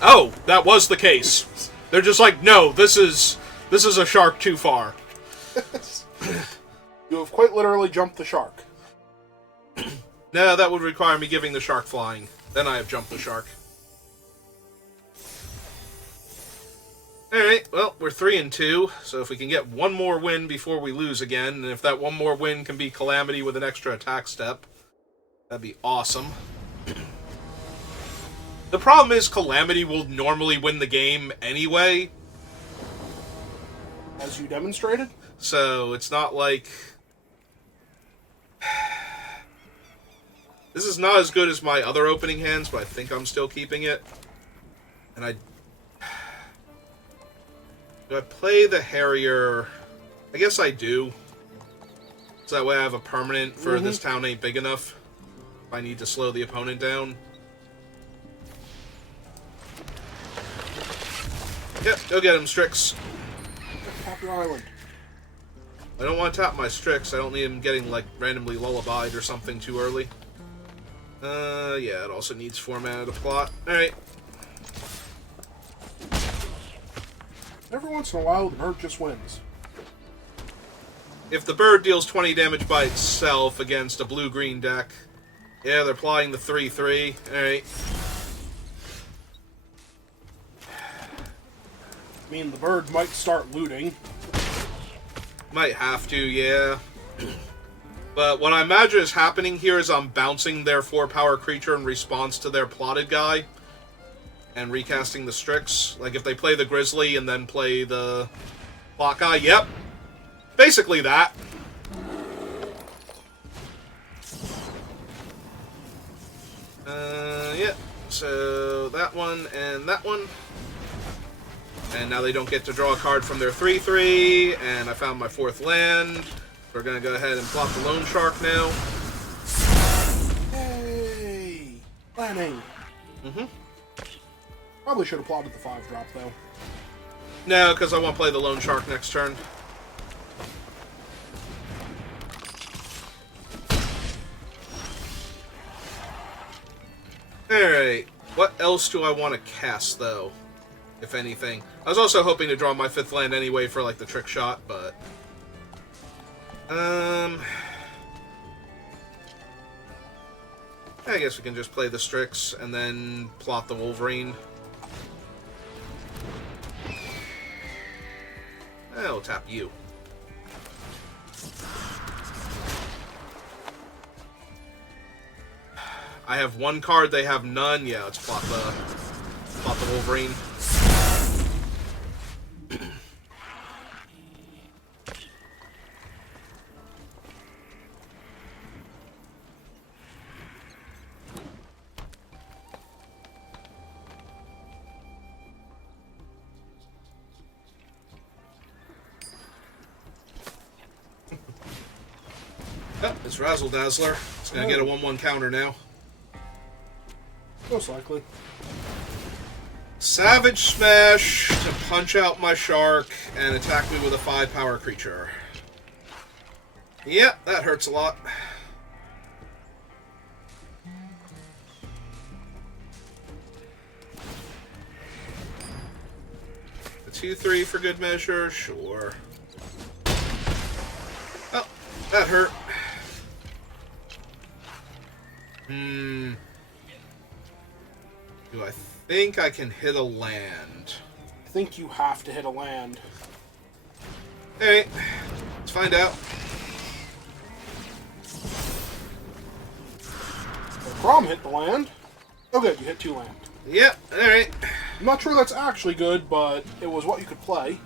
Oh, that was the case. They're just like, no, this is a shark too far. You have quite literally jumped the shark. No, that would require me giving the shark flying. Then I have jumped the shark. Alright, well, we're 3-2, so if we can get one more win before we lose again, and if that one more win can be Calamity with an extra attack step, that'd be awesome. The problem is Calamity will normally win the game anyway. As you demonstrated? So, it's not like... This is not as good as my other opening hands, but I think I'm still keeping it. And do I play the Harrier? I guess I do. So that way I have a permanent for this town ain't big enough. If I need to slow the opponent down. Yep, go get him, Strix. Tap your island. I don't want to tap my Strix. I don't need him getting, like, randomly lullabied or something too early. Yeah, it also needs 4 mana to plot. Alright. Every once in a while, the bird just wins. If the bird deals 20 damage by itself against a blue-green deck... Yeah, they're plotting the 3-3. Alright. I mean, the bird might start looting. Might have to, yeah. But what I imagine is happening here is I'm bouncing their 4-power creature in response to their plotted guy. And recasting the Strix. Like, if they play the Grizzly and then play the plot guy, yep. Basically that. Yeah. So, that one and that one. And now they don't get to draw a card from their 3-3, and I found my 4th land. We're going to go ahead and plot the Loan Shark now. Hey! Planning! Probably should have plotted the 5-drop, though. No, because I want to play the Loan Shark next turn. Alright. What else do I want to cast, though? If anything. I was also hoping to draw my 5th land anyway for, like, the trick shot, but... I guess we can just play the Strix and then plot the Wolverine. I'll tap you. I have one card, they have none. Yeah, let's plot the Wolverine. Oh, it's Razzle Dazzler. It's gonna get a 1/1 counter now. Most likely. Savage Smash to punch out my shark and attack me with a 5-power creature. Yeah, that hurts a lot. A 2/3 for good measure, sure. Oh, that hurt. Do I think I can hit a land? I think you have to hit a land. Alright, let's find out. Crom hit the land. Oh good, you hit 2 land. Yep, alright. I'm not sure that's actually good, but it was what you could play.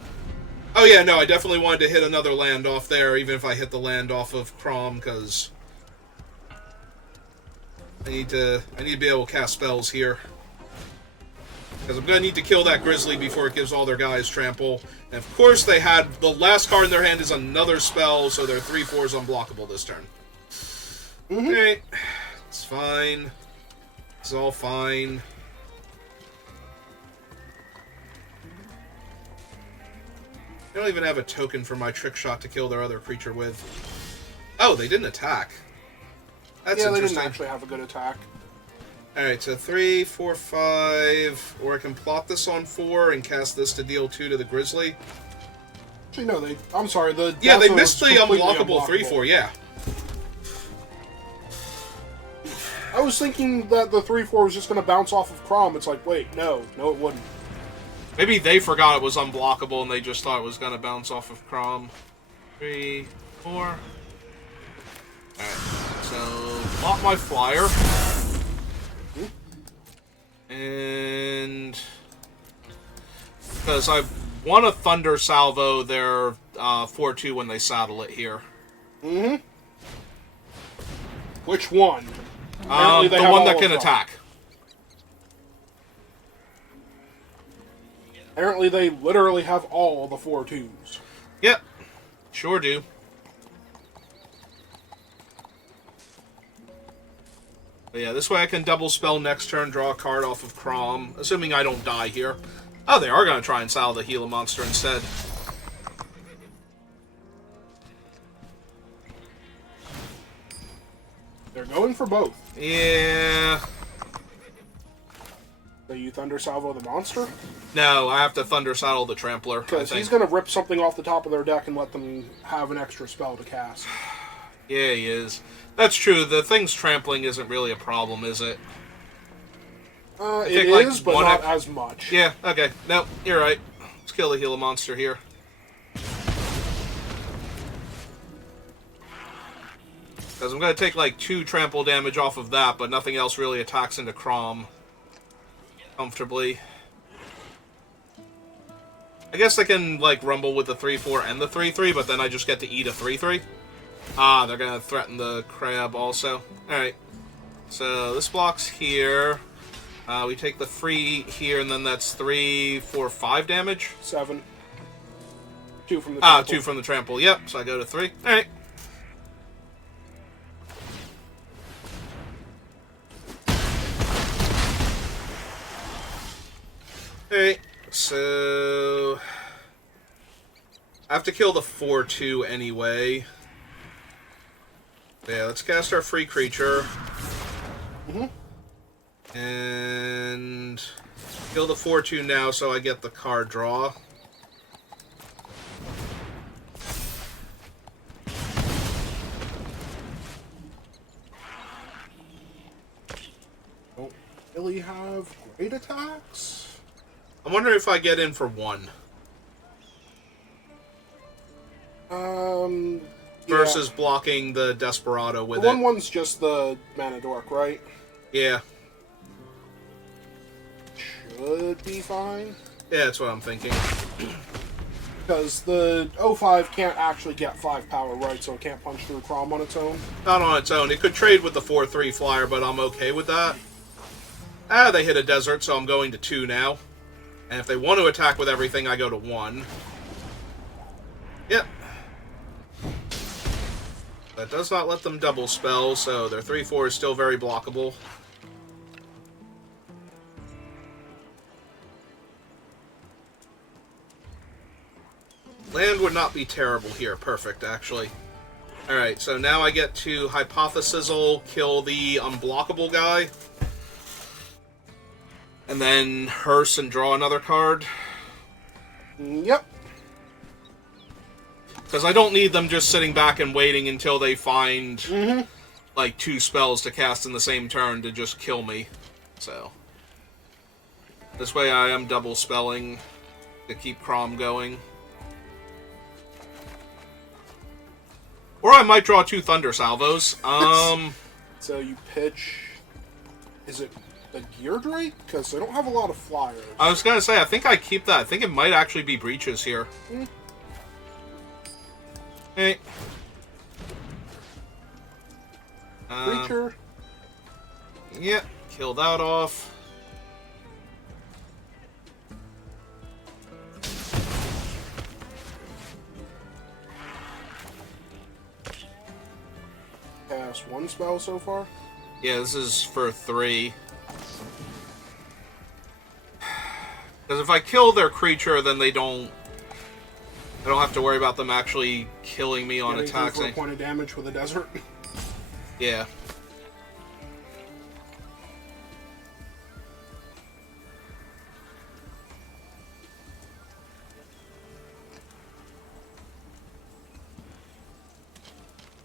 Oh yeah, no, I definitely wanted to hit another land off there, even if I hit the land off of Crom, because I need to be able to cast spells here. Because I'm going to need to kill that Grizzly before it gives all their guys trample. And of course they had, the last card in their hand is another spell, so their 3/4 is unblockable this turn. Okay, it's fine. It's all fine. I don't even have a token for my trick shot to kill their other creature with. Oh, they didn't attack. That's yeah, they interesting. didn't actually have a good attack. Alright, so 3, 4, 5... Or I can plot this on 4 and cast this to deal 2 to the Grizzly. Actually, no, I'm sorry, the... Yeah, they Dazzler missed the was completely unblockable 3/4, yeah. I was thinking that the 3/4 was just going to bounce off of Crom. It's like, wait, no, it wouldn't. Maybe they forgot it was unblockable and they just thought it was going to bounce off of Crom. 3, 4... Alright, so... Plot my flyer. And... Because I want to Thunder Salvo their 4/2 when they saddle it here. Which one? The one that can attack. Apparently they literally have all the 4/2s. Yep, sure do. But yeah, this way I can double spell next turn, draw a card off of Crom, assuming I don't die here. Oh, they are going to try and saddle the Gila monster instead. They're going for both. Yeah. Do you Thunder Salvo the monster? No, I have to Thunder Saddle the Trampler. Because he's going to rip something off the top of their deck and let them have an extra spell to cast. Yeah, he is. That's true. The thing's trampling isn't really a problem, is it? It is, but not as much. Yeah, okay. No, you're right. Let's kill the Gila monster here. Because I'm going to take like 2 trample damage off of that, but nothing else really attacks into Crom comfortably. I guess I can like rumble with the 3/4 and the 3/3, but then I just get to eat a 3/3. Ah, they're going to threaten the crab also. Alright. So this blocks here. We take the free here, and then that's 3, 4, 5 damage. 7. 2 from the trample. 2 from the trample. Yep, so I go to 3. Alright. Alright, so... I have to kill the 4/2 anyway. Yeah, let's cast our free creature. And kill the 4-2 now so I get the card draw. Don't really have great attacks. I'm wondering if I get in for 1. Versus blocking the Desperado with the it. 1/1's just the Mana Dork, right? Yeah. Should be fine. Yeah, that's what I'm thinking. Because the 05 can't actually get 5 power, right? So it can't punch through Crom on its own. Not on its own. It could trade with the 4-3 flyer, but I'm okay with that. They hit a desert, so I'm going to 2 now. And if they want to attack with everything, I go to 1. Yep. That does not let them double spell, so their 3-4 is still very blockable. Land would not be terrible here. Perfect, actually. Alright, so now I get to Hypothesizzle, kill the unblockable guy. And then hearse and draw another card. Yep. Because I don't need them just sitting back and waiting until they find, like, 2 spells to cast in the same turn to just kill me. So. This way I am double spelling to keep Crom going. Or I might draw 2 Thunder Salvos. So you pitch... Is it the Gear Drake? Because they don't have a lot of flyers. I was going to say, I think I keep that. I think it might actually be Breaches here. Hey. Creature. Yeah, kill that off. Cast 1 spell so far. Yeah, this is for 3. Because if I kill their creature, then I don't have to worry about them actually killing me on attacks. For a point of damage with a desert. Yeah.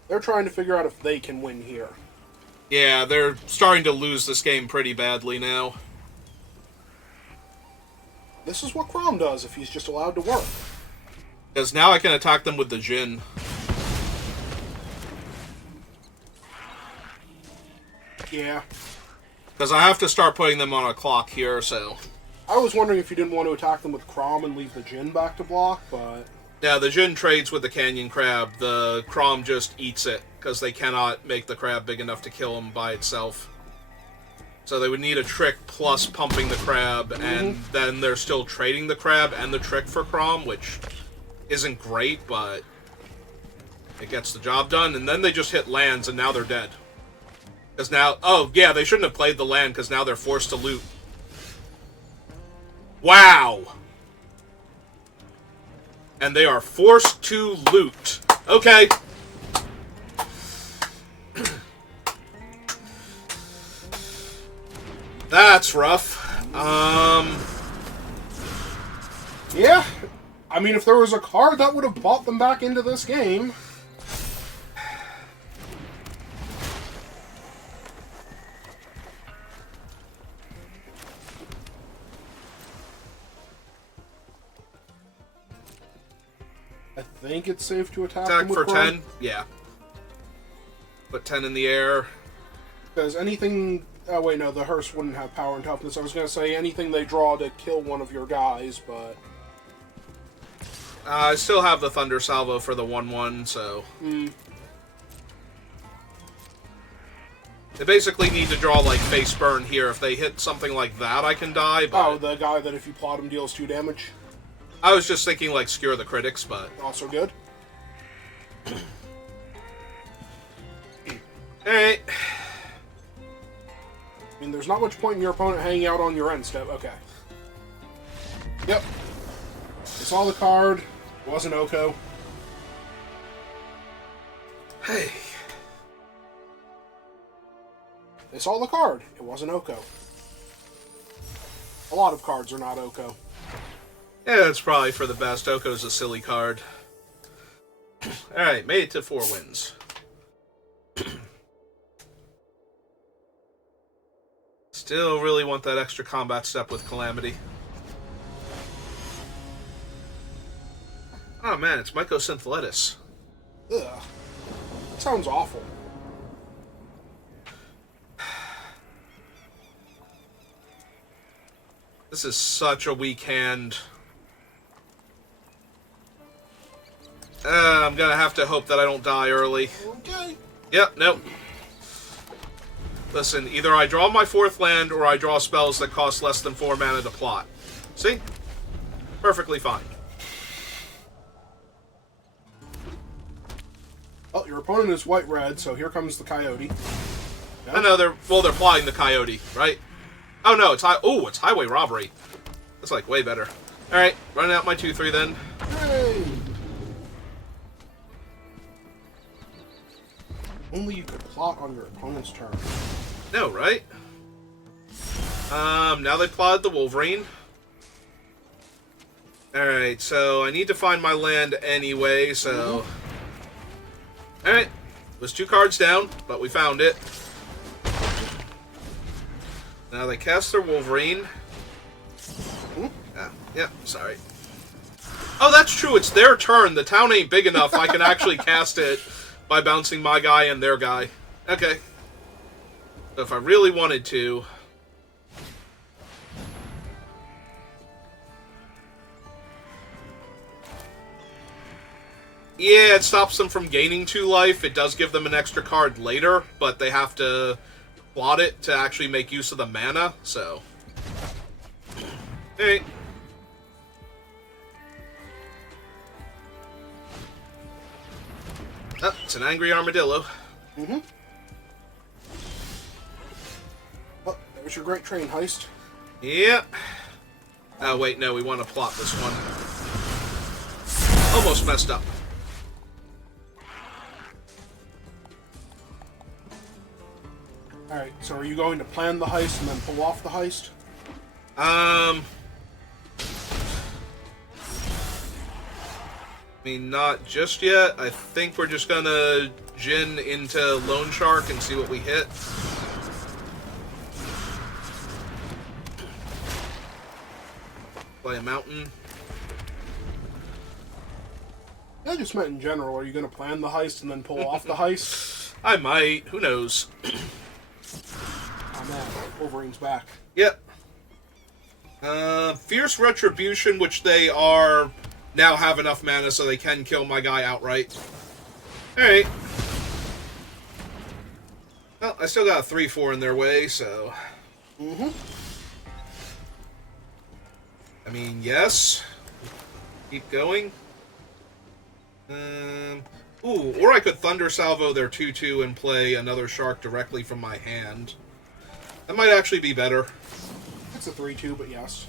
They're trying to figure out if they can win here. Yeah, they're starting to lose this game pretty badly now. This is what Crom does if he's just allowed to work. Because now I can attack them with the Jin. Yeah. Because I have to start putting them on a clock here, so... I was wondering if you didn't want to attack them with Crom and leave the Jin back to block, but... Yeah, the Jin trades with the Canyon Crab. The Crom just eats it, because they cannot make the crab big enough to kill him by itself. So they would need a trick plus pumping the crab, and then they're still trading the crab and the trick for Crom, which isn't great, but it gets the job done. And then they just hit lands, and now they're dead. Because now... Oh, yeah, they shouldn't have played the land, because now they're forced to loot. Wow! And they are forced to loot. Okay. That's rough. Yeah. I mean, if there was a card that would have bought them back into this game... I think it's safe to attack them with for Crom. 10? Yeah. Put 10 in the air. Because anything... Oh, wait, no, the hearse wouldn't have power and toughness. I was going to say anything they draw to kill one of your guys, but... I still have the Thunder Salvo for the 1-1, so... They basically need to draw, like, Face Burn here. If they hit something like that, I can die, but... Oh, the guy that if you plot him deals 2 damage? I was just thinking, like, Skewer the Critics, but... Also good. Alright. I mean, there's not much point in your opponent hanging out on your end step. Okay. Yep. They saw the card. It wasn't Oko. Hey. They saw the card. It wasn't Oko. A lot of cards are not Oko. Yeah, that's probably for the best. Oko's a silly card. Alright, made it to 4 wins. Still really want that extra combat step with Calamity. Oh man, it's Mycosynthletis. Ugh. Sounds awful. This is such a weak hand. I'm gonna have to hope that I don't die early. Okay. Yep, nope. Listen, either I draw my 4th land or I draw spells that cost less than 4 mana to plot. See? Perfectly fine. Well, your opponent is white-red, so here comes the Coyote. Yeah. I know they're plotting the Coyote, right? Oh no, it's it's Highway Robbery. That's like way better. All right, running out my 2/3 then. Hooray! Only you could plot on your opponent's turn. No, right? Now they plotted the Wolverine. Alright, so I need to find my land anyway, so... Alright, was 2 cards down, but we found it. Now they cast their Wolverine. Yeah, sorry. Oh, that's true, it's their turn. The town ain't big enough. I can actually cast it by bouncing my guy and their guy. Okay. So if I really wanted to... Yeah, it stops them from gaining 2 life. It does give them an extra card later, but they have to plot it to actually make use of the mana, so... Hey. Oh, it's an angry armadillo. Mm-hmm. Oh, there's your Great Train heist. Yeah. Oh, wait, no, we want to plot this one. Almost messed up. Alright, so are you going to plan the heist and then pull off the heist? I mean, not just yet. I think we're just gonna Jin into Loan Shark and see what we hit. Play a mountain. I just meant in general. Are you going to plan the heist and then pull off the heist? I might. Who knows? Oh man, Wolverine's back. Yep. Fierce Retribution, which they are now have enough mana so they can kill my guy outright. Alright. Well, I still got a 3-4 in their way, so... Mm-hmm. I mean, yes. Keep going. Ooh, or I could Thunder Salvo their 2-2 and play another shark directly from my hand. That might actually be better. It's a 3-2, but yes.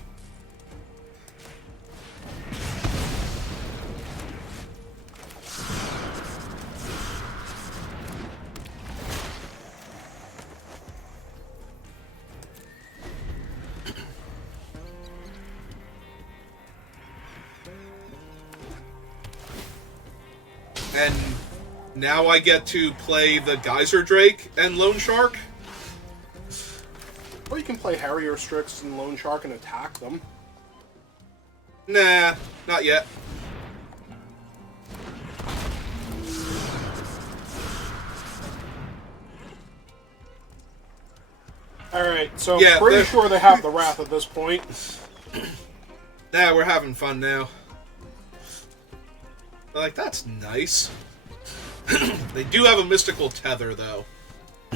And now I get to play the Geyser Drake and Lone Shark? Or you can play Harrier Strix and Lone Shark and attack them. Nah, not yet. Alright, so Yeah, pretty sure they have the Wrath at this point. Nah, we're having fun now. Like, that's nice. They do have a mystical tether, though.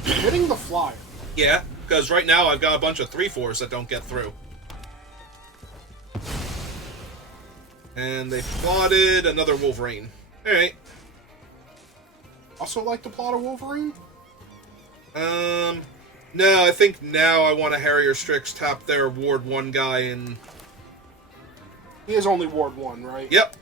Hitting the flyer. Yeah, because right now I've got a bunch of 3-4s that don't get through. And they plotted another Wolverine. Alright. Also like to plot a Wolverine? No, I think now I want to Harrier Strix tap their Ward 1 guy and... He is only Ward 1, right? Yep.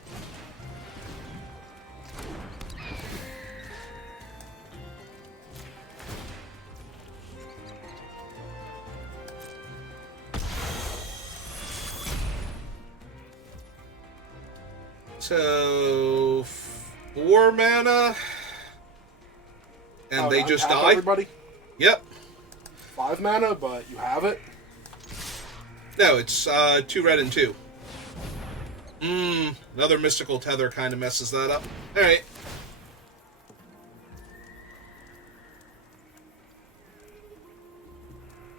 So 4 mana, and they just die. Everybody. Yep. 5 mana, but you have it. No, it's 2 red and 2. Another mystical tether kind of messes that up. All right.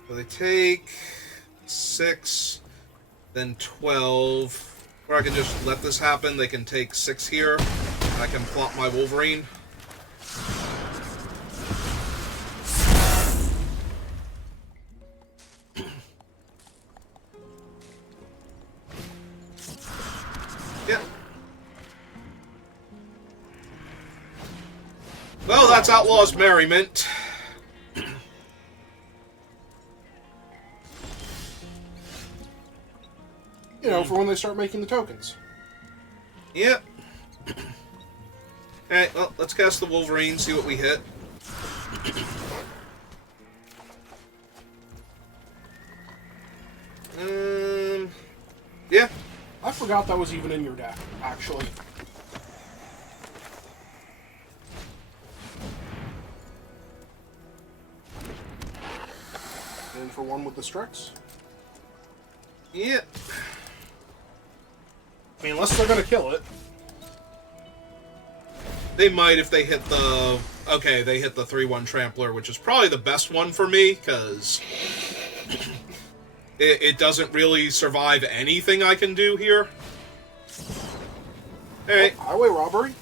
So they take 6, then 12. Or I can just let this happen. They can take 6 here. And I can plop my Wolverine. Yeah. Well, that's Outlaws Merriment. You know, for when they start making the tokens. Yep. Alright, well, let's cast the Wolverine, see what we hit. Yeah. I forgot that was even in your deck, actually. And for one with the Strix. Yep. I mean, unless they're gonna kill it. They might if they hit the... Okay, they hit the 3-1 Trampler, which is probably the best one for me, because... it doesn't really survive anything I can do here. Alright. Oh, highway robbery?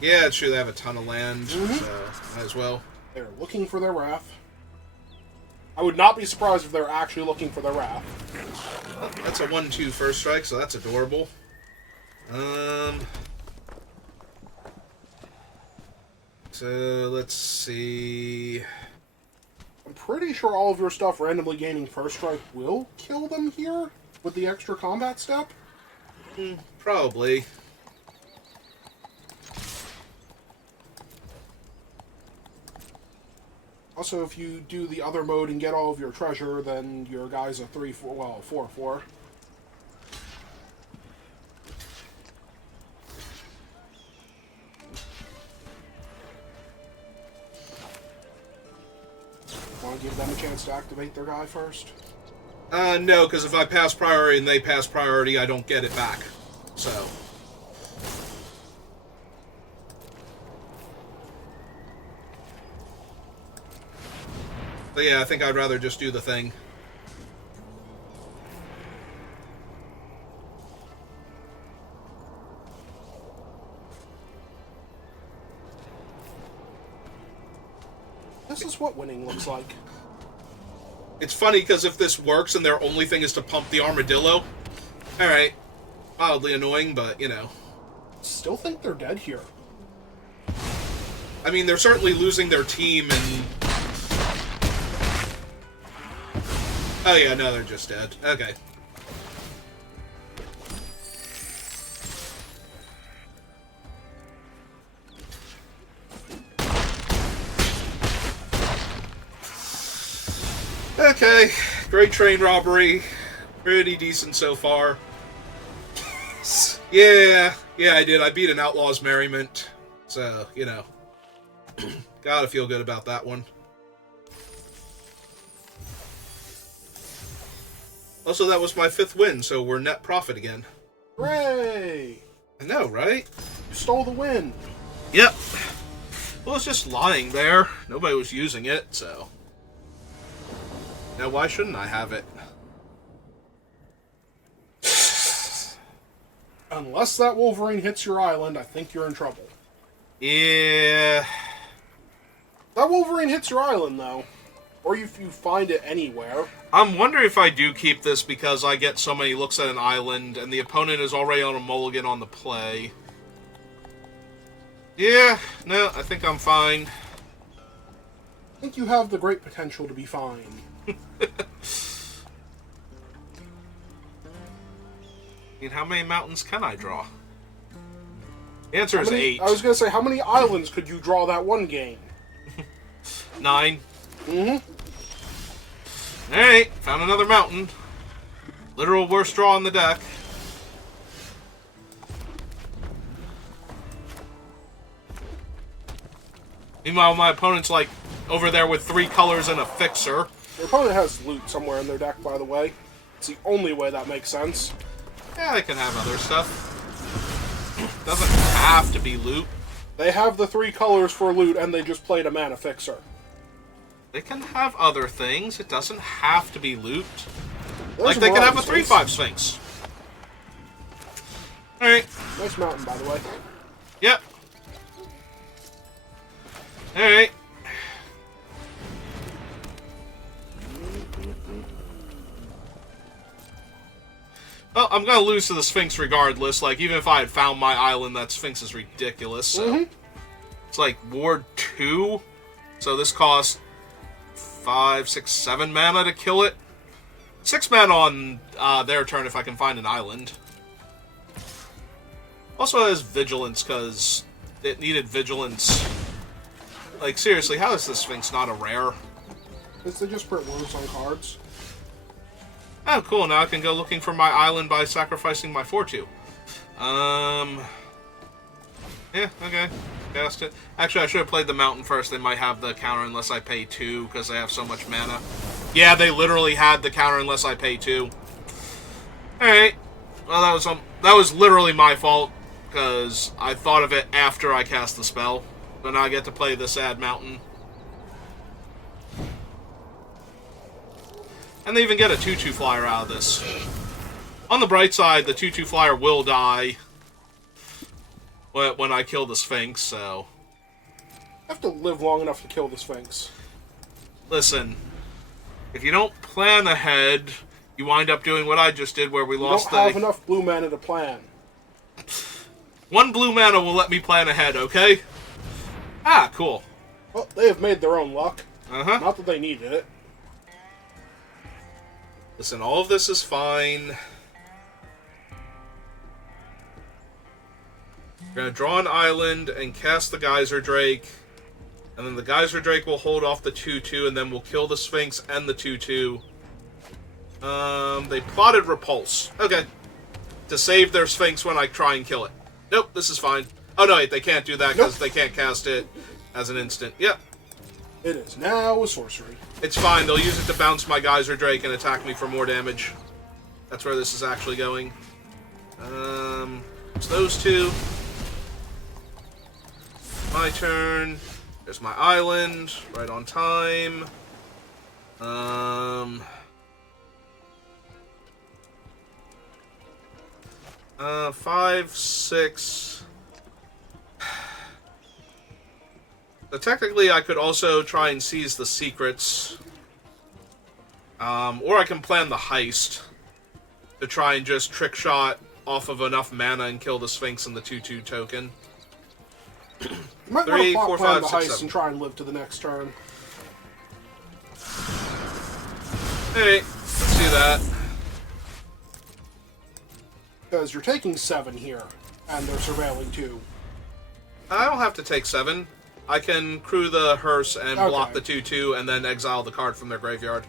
Yeah, it's true, they have a ton of land, so might as well. They're looking for their wrath. I would not be surprised if they're actually looking for their wrath. Oh, that's a 1/2 first strike, so that's adorable. So, let's see... I'm pretty sure all of your stuff randomly gaining first strike will kill them here with the extra combat step. Probably. Also, if you do the other mode and get all of your treasure, then your guy's a 3/4, well, 4/4. Want to give them a chance to activate their guy first? No, because if I pass priority and they pass priority, I don't get it back. So... But yeah, I think I'd rather just do the thing. This is what winning looks like. It's funny because if this works and their only thing is to pump the armadillo, alright, mildly annoying, but, you know. Still think they're dead here. I mean, they're certainly losing their team and... Oh yeah, no, they're just dead. Okay. Okay, great train robbery. Pretty decent so far. Yeah, I did. I beat an Outlaws Merriment. So, you know. Gotta feel good about that one. Also, that was my 5th win, so we're net profit again. Hooray! I know, right? You stole the win. Yep. Well, it's just lying there. Nobody was using it, so... Now, why shouldn't I have it? Unless that Wolverine hits your island, I think you're in trouble. Yeah... That Wolverine hits your island, though. Or if you find it anywhere. I'm wondering if I do keep this because I get so many looks at an island, and the opponent is already on a mulligan on the play. Yeah, no, I think I'm fine. I think you have the great potential to be fine. I mean, how many mountains can I draw? The answer is 8. I was going to say, how many islands could you draw that one game? 9. Mm-hmm. Alright, found another mountain. Literal worst draw on the deck. Meanwhile, my opponent's, like, over there with 3 colors and a fixer. Your opponent has loot somewhere in their deck, by the way. It's the only way that makes sense. Yeah, they can have other stuff. Doesn't have to be loot. They have the 3 colors for loot, and they just played a mana fixer. They can have other things. It doesn't have to be loot. There's like, they can have a Sphinx. 3/5 Sphinx. Alright. Nice mountain, by the way. Yep. Alright. Well, I'm gonna lose to the Sphinx regardless. Like, even if I had found my island, that Sphinx is ridiculous. So. It's like Ward 2. So this costs 5, 6, 7 mana to kill it. 6 mana on their turn if I can find an island. Also has Vigilance, because it needed Vigilance. Like, seriously, how is this Sphinx not a rare? Because they just print words on cards. Oh, cool. Now I can go looking for my island by sacrificing my 4/2. Yeah, okay. Cast it. Actually, I should have played the mountain first. They might have the counter unless I pay 2, because they have so much mana. Yeah, they literally had the counter unless I pay 2. Alright. Well, that was literally my fault, because I thought of it after I cast the spell. So now I get to play the sad mountain. And they even get a 2/2 flyer out of this. On the bright side, the 2/2 flyer will die when I kill the Sphinx, so... I have to live long enough to kill the Sphinx. Listen, if you don't plan ahead, you wind up doing what I just did, where we lost the... You don't have enough blue mana to plan. 1 blue mana will let me plan ahead, okay? Ah, cool. Well, they have made their own luck. Uh-huh. Not that they needed it. Listen, all of this is fine. We're gonna draw an island and cast the Geyser Drake. And then the Geyser Drake will hold off the 2/2, and then we'll kill the Sphinx and the 2/2. They plotted Repulse. Okay. To save their Sphinx when I try and kill it. Nope, this is fine. Oh, no, wait, they can't do that because they can't cast it as an instant. Yep. It is now a sorcery. It's fine. They'll use it to bounce my Geyser Drake and attack me for more damage. That's where this is actually going. It's those 2. My turn. There's my island. Right on time. 5, 6... So technically, I could also try and seize the secrets. Or I can plan the heist to try and just trick shot off of enough mana and kill the Sphinx and the 2/2 token. You might 3, want 4, to plan 5, the 6, heist 7. and try and live to the next turn. Alright, let's do that. Because you're taking 7 here, and they're surveilling 2. I don't have to take 7. I can crew the hearse and block the 2/2 and then exile the card from their graveyard.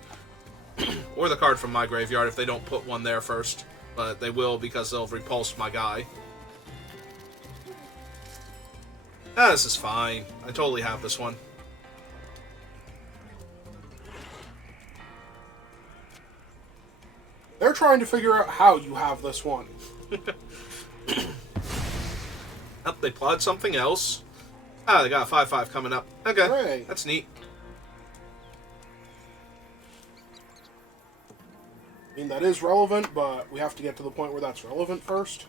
Or the card from my graveyard if they don't put one there first. But they will because they'll repulse my guy. Ah, this is fine. I totally have this one. They're trying to figure out how you have this one. Oh, they plotted something else. Ah, they got a 5/5 coming up. Okay, Hooray. That's neat. I mean, that is relevant, but we have to get to the point where that's relevant first.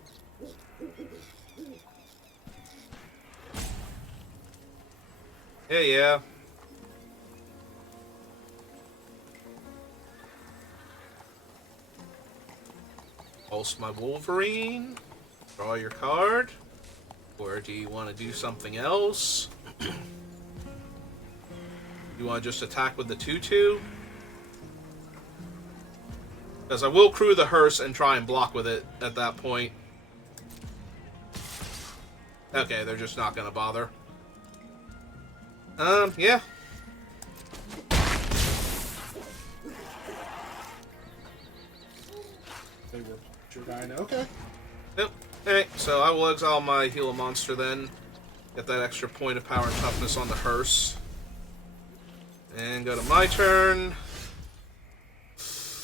Yeah. Pulse my Wolverine. Draw your card. Or do you want to do something else? You want to just attack with the 2/2? Because I will crew the hearse and try and block with it at that point. Okay, they're just not going to bother. Yeah. They were your guy now. Okay. Yep. Alright, so I will exile my Gila monster then. Get that extra point of power and toughness on the hearse. And go to my turn.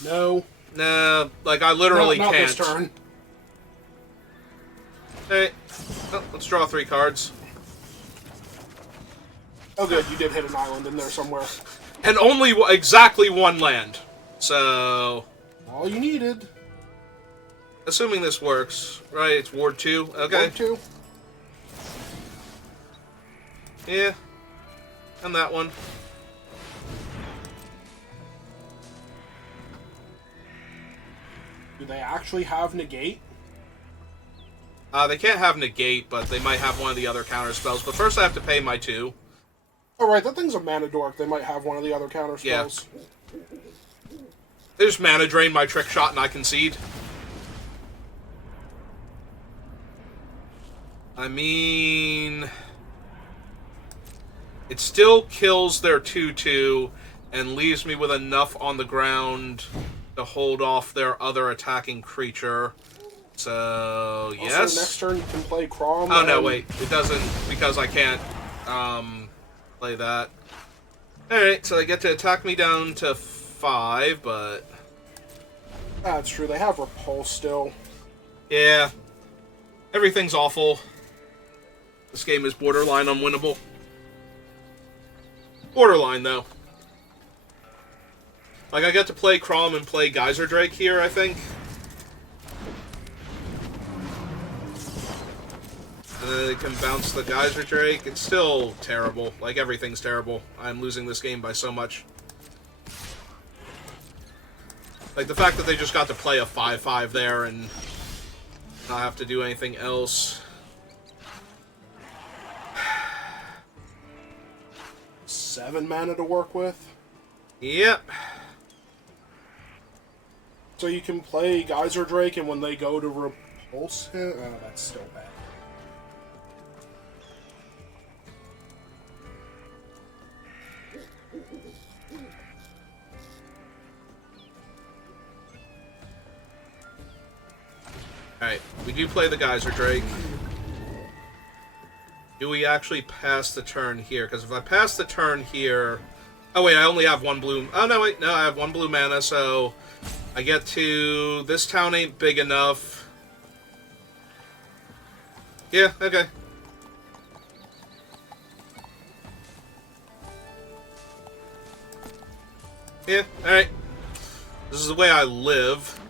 No. Nah, like I literally not can't. This turn. Hey, oh, let's draw 3 cards. Oh good, you did hit an island in there somewhere. And only exactly 1 land. So... All you needed. Assuming this works, right? It's Ward 2. Okay. Ward 2. Yeah. And that one. Do they actually have negate? They can't have negate, but they might have one of the other counter spells. But first I have to pay my 2. Alright, that thing's a mana dork. They might have one of the other counter spells. Yeah. They just mana drain my trick shot and I concede. I mean... It still kills their 2/2 and leaves me with enough on the ground to hold off their other attacking creature. So, yes. Also, next turn you can play Crom. Oh, no, wait. It doesn't, because I can't play that. Alright, so they get to attack me down to 5, but... That's true. They have Repulse still. Yeah. Everything's awful. This game is borderline unwinnable. Borderline, though. Like, I get to play Crom and play Geyser Drake here, I think. And then they can bounce the Geyser Drake. It's still terrible. Like, everything's terrible. I'm losing this game by so much. Like, the fact that they just got to play a 5/5 there and not have to do anything else. 7 mana to work with. Yep. So you can play Geyser Drake, and when they go to repulse him... Oh, that's still bad. Alright, we do play the Geyser Drake. Do we actually pass the turn here? Because if I pass the turn here... Oh wait, I only have 1 blue... Oh no, wait, no, I have 1 blue mana, so... I get to... This town ain't big enough. Yeah, okay. Yeah, alright. This is the way I live.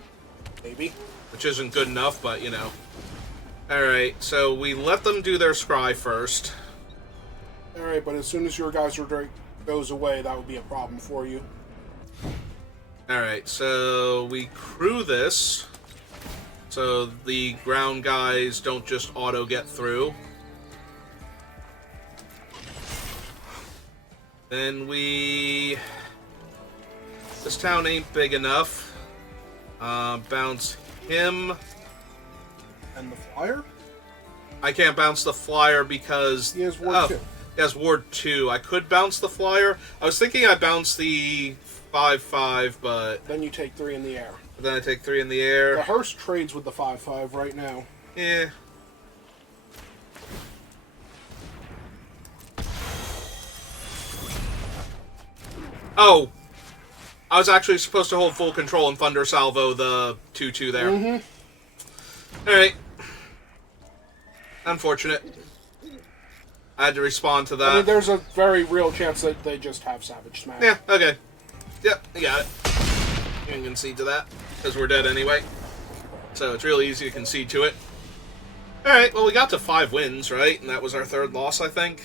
Maybe. Which isn't good enough, but, you know. Alright, so we let them do their scry first. Alright, but as soon as your Geyser Drake goes away, that would be a problem for you. Alright, so we crew this. So the ground guys don't just auto get through. Then we... This town ain't big enough. Bounce him. And the flyer? I can't bounce the flyer because... He has Ward 2. He has Ward 2. I could bounce the flyer. I was thinking I bounced the 5/5, but... Then you take 3 in the air. Then I take 3 in the air. The hearse trades with the 5/5 right now. Yeah. Oh! I was actually supposed to hold full control and Thunder Salvo the 2/2 there. Mm-hmm. Alright. Unfortunate. I had to respond to that. I mean, there's a very real chance that they just have Savage Smash. Yeah, okay. Yep, you got it. You can concede to that, because we're dead anyway. So it's really easy to concede to it. Alright, well we got to 5 wins, right? And that was our 3rd loss, I think.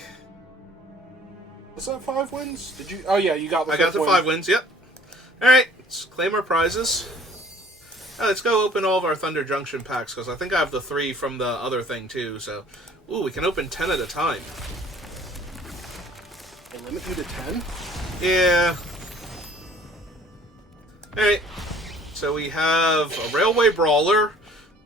Was that 5 wins? Did you? Oh yeah, you got the I got to 5 wins, yep. Alright, let's claim our prizes. Let's go open all of our Thunder Junction packs, because I think I have the 3 from the other thing too, so... Ooh, we can open 10 at a time. They limit you to 10? Yeah. Alright, so we have a Railway Brawler,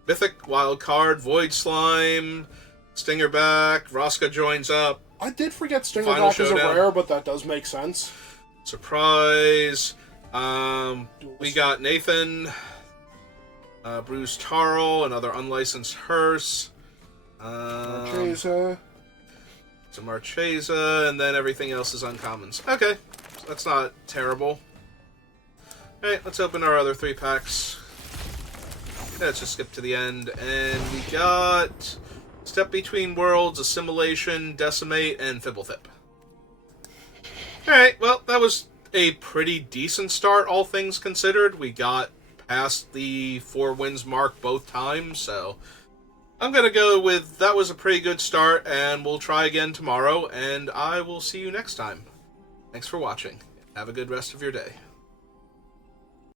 Mythic Wild Card, Void Slime, Stingerback, Vraska joins up. I did forget Final Stingerback is a Showdown. rare, but that does make sense. Surprise. We got Nathan, Bruce Taro, another unlicensed hearse. Marchesa. Some Marchesa, and then everything else is uncommons. Okay, so that's not terrible. Alright, let's open our other 3 packs. Let's just skip to the end, and we got Step Between Worlds, Assimilation, Decimate, and Fibblethip. Alright, well, that was a pretty decent start, all things considered. We got past the 4 wins mark both times, so I'm going to go with that was a pretty good start, and we'll try again tomorrow, and I will see you next time. Thanks for watching. Have a good rest of your day.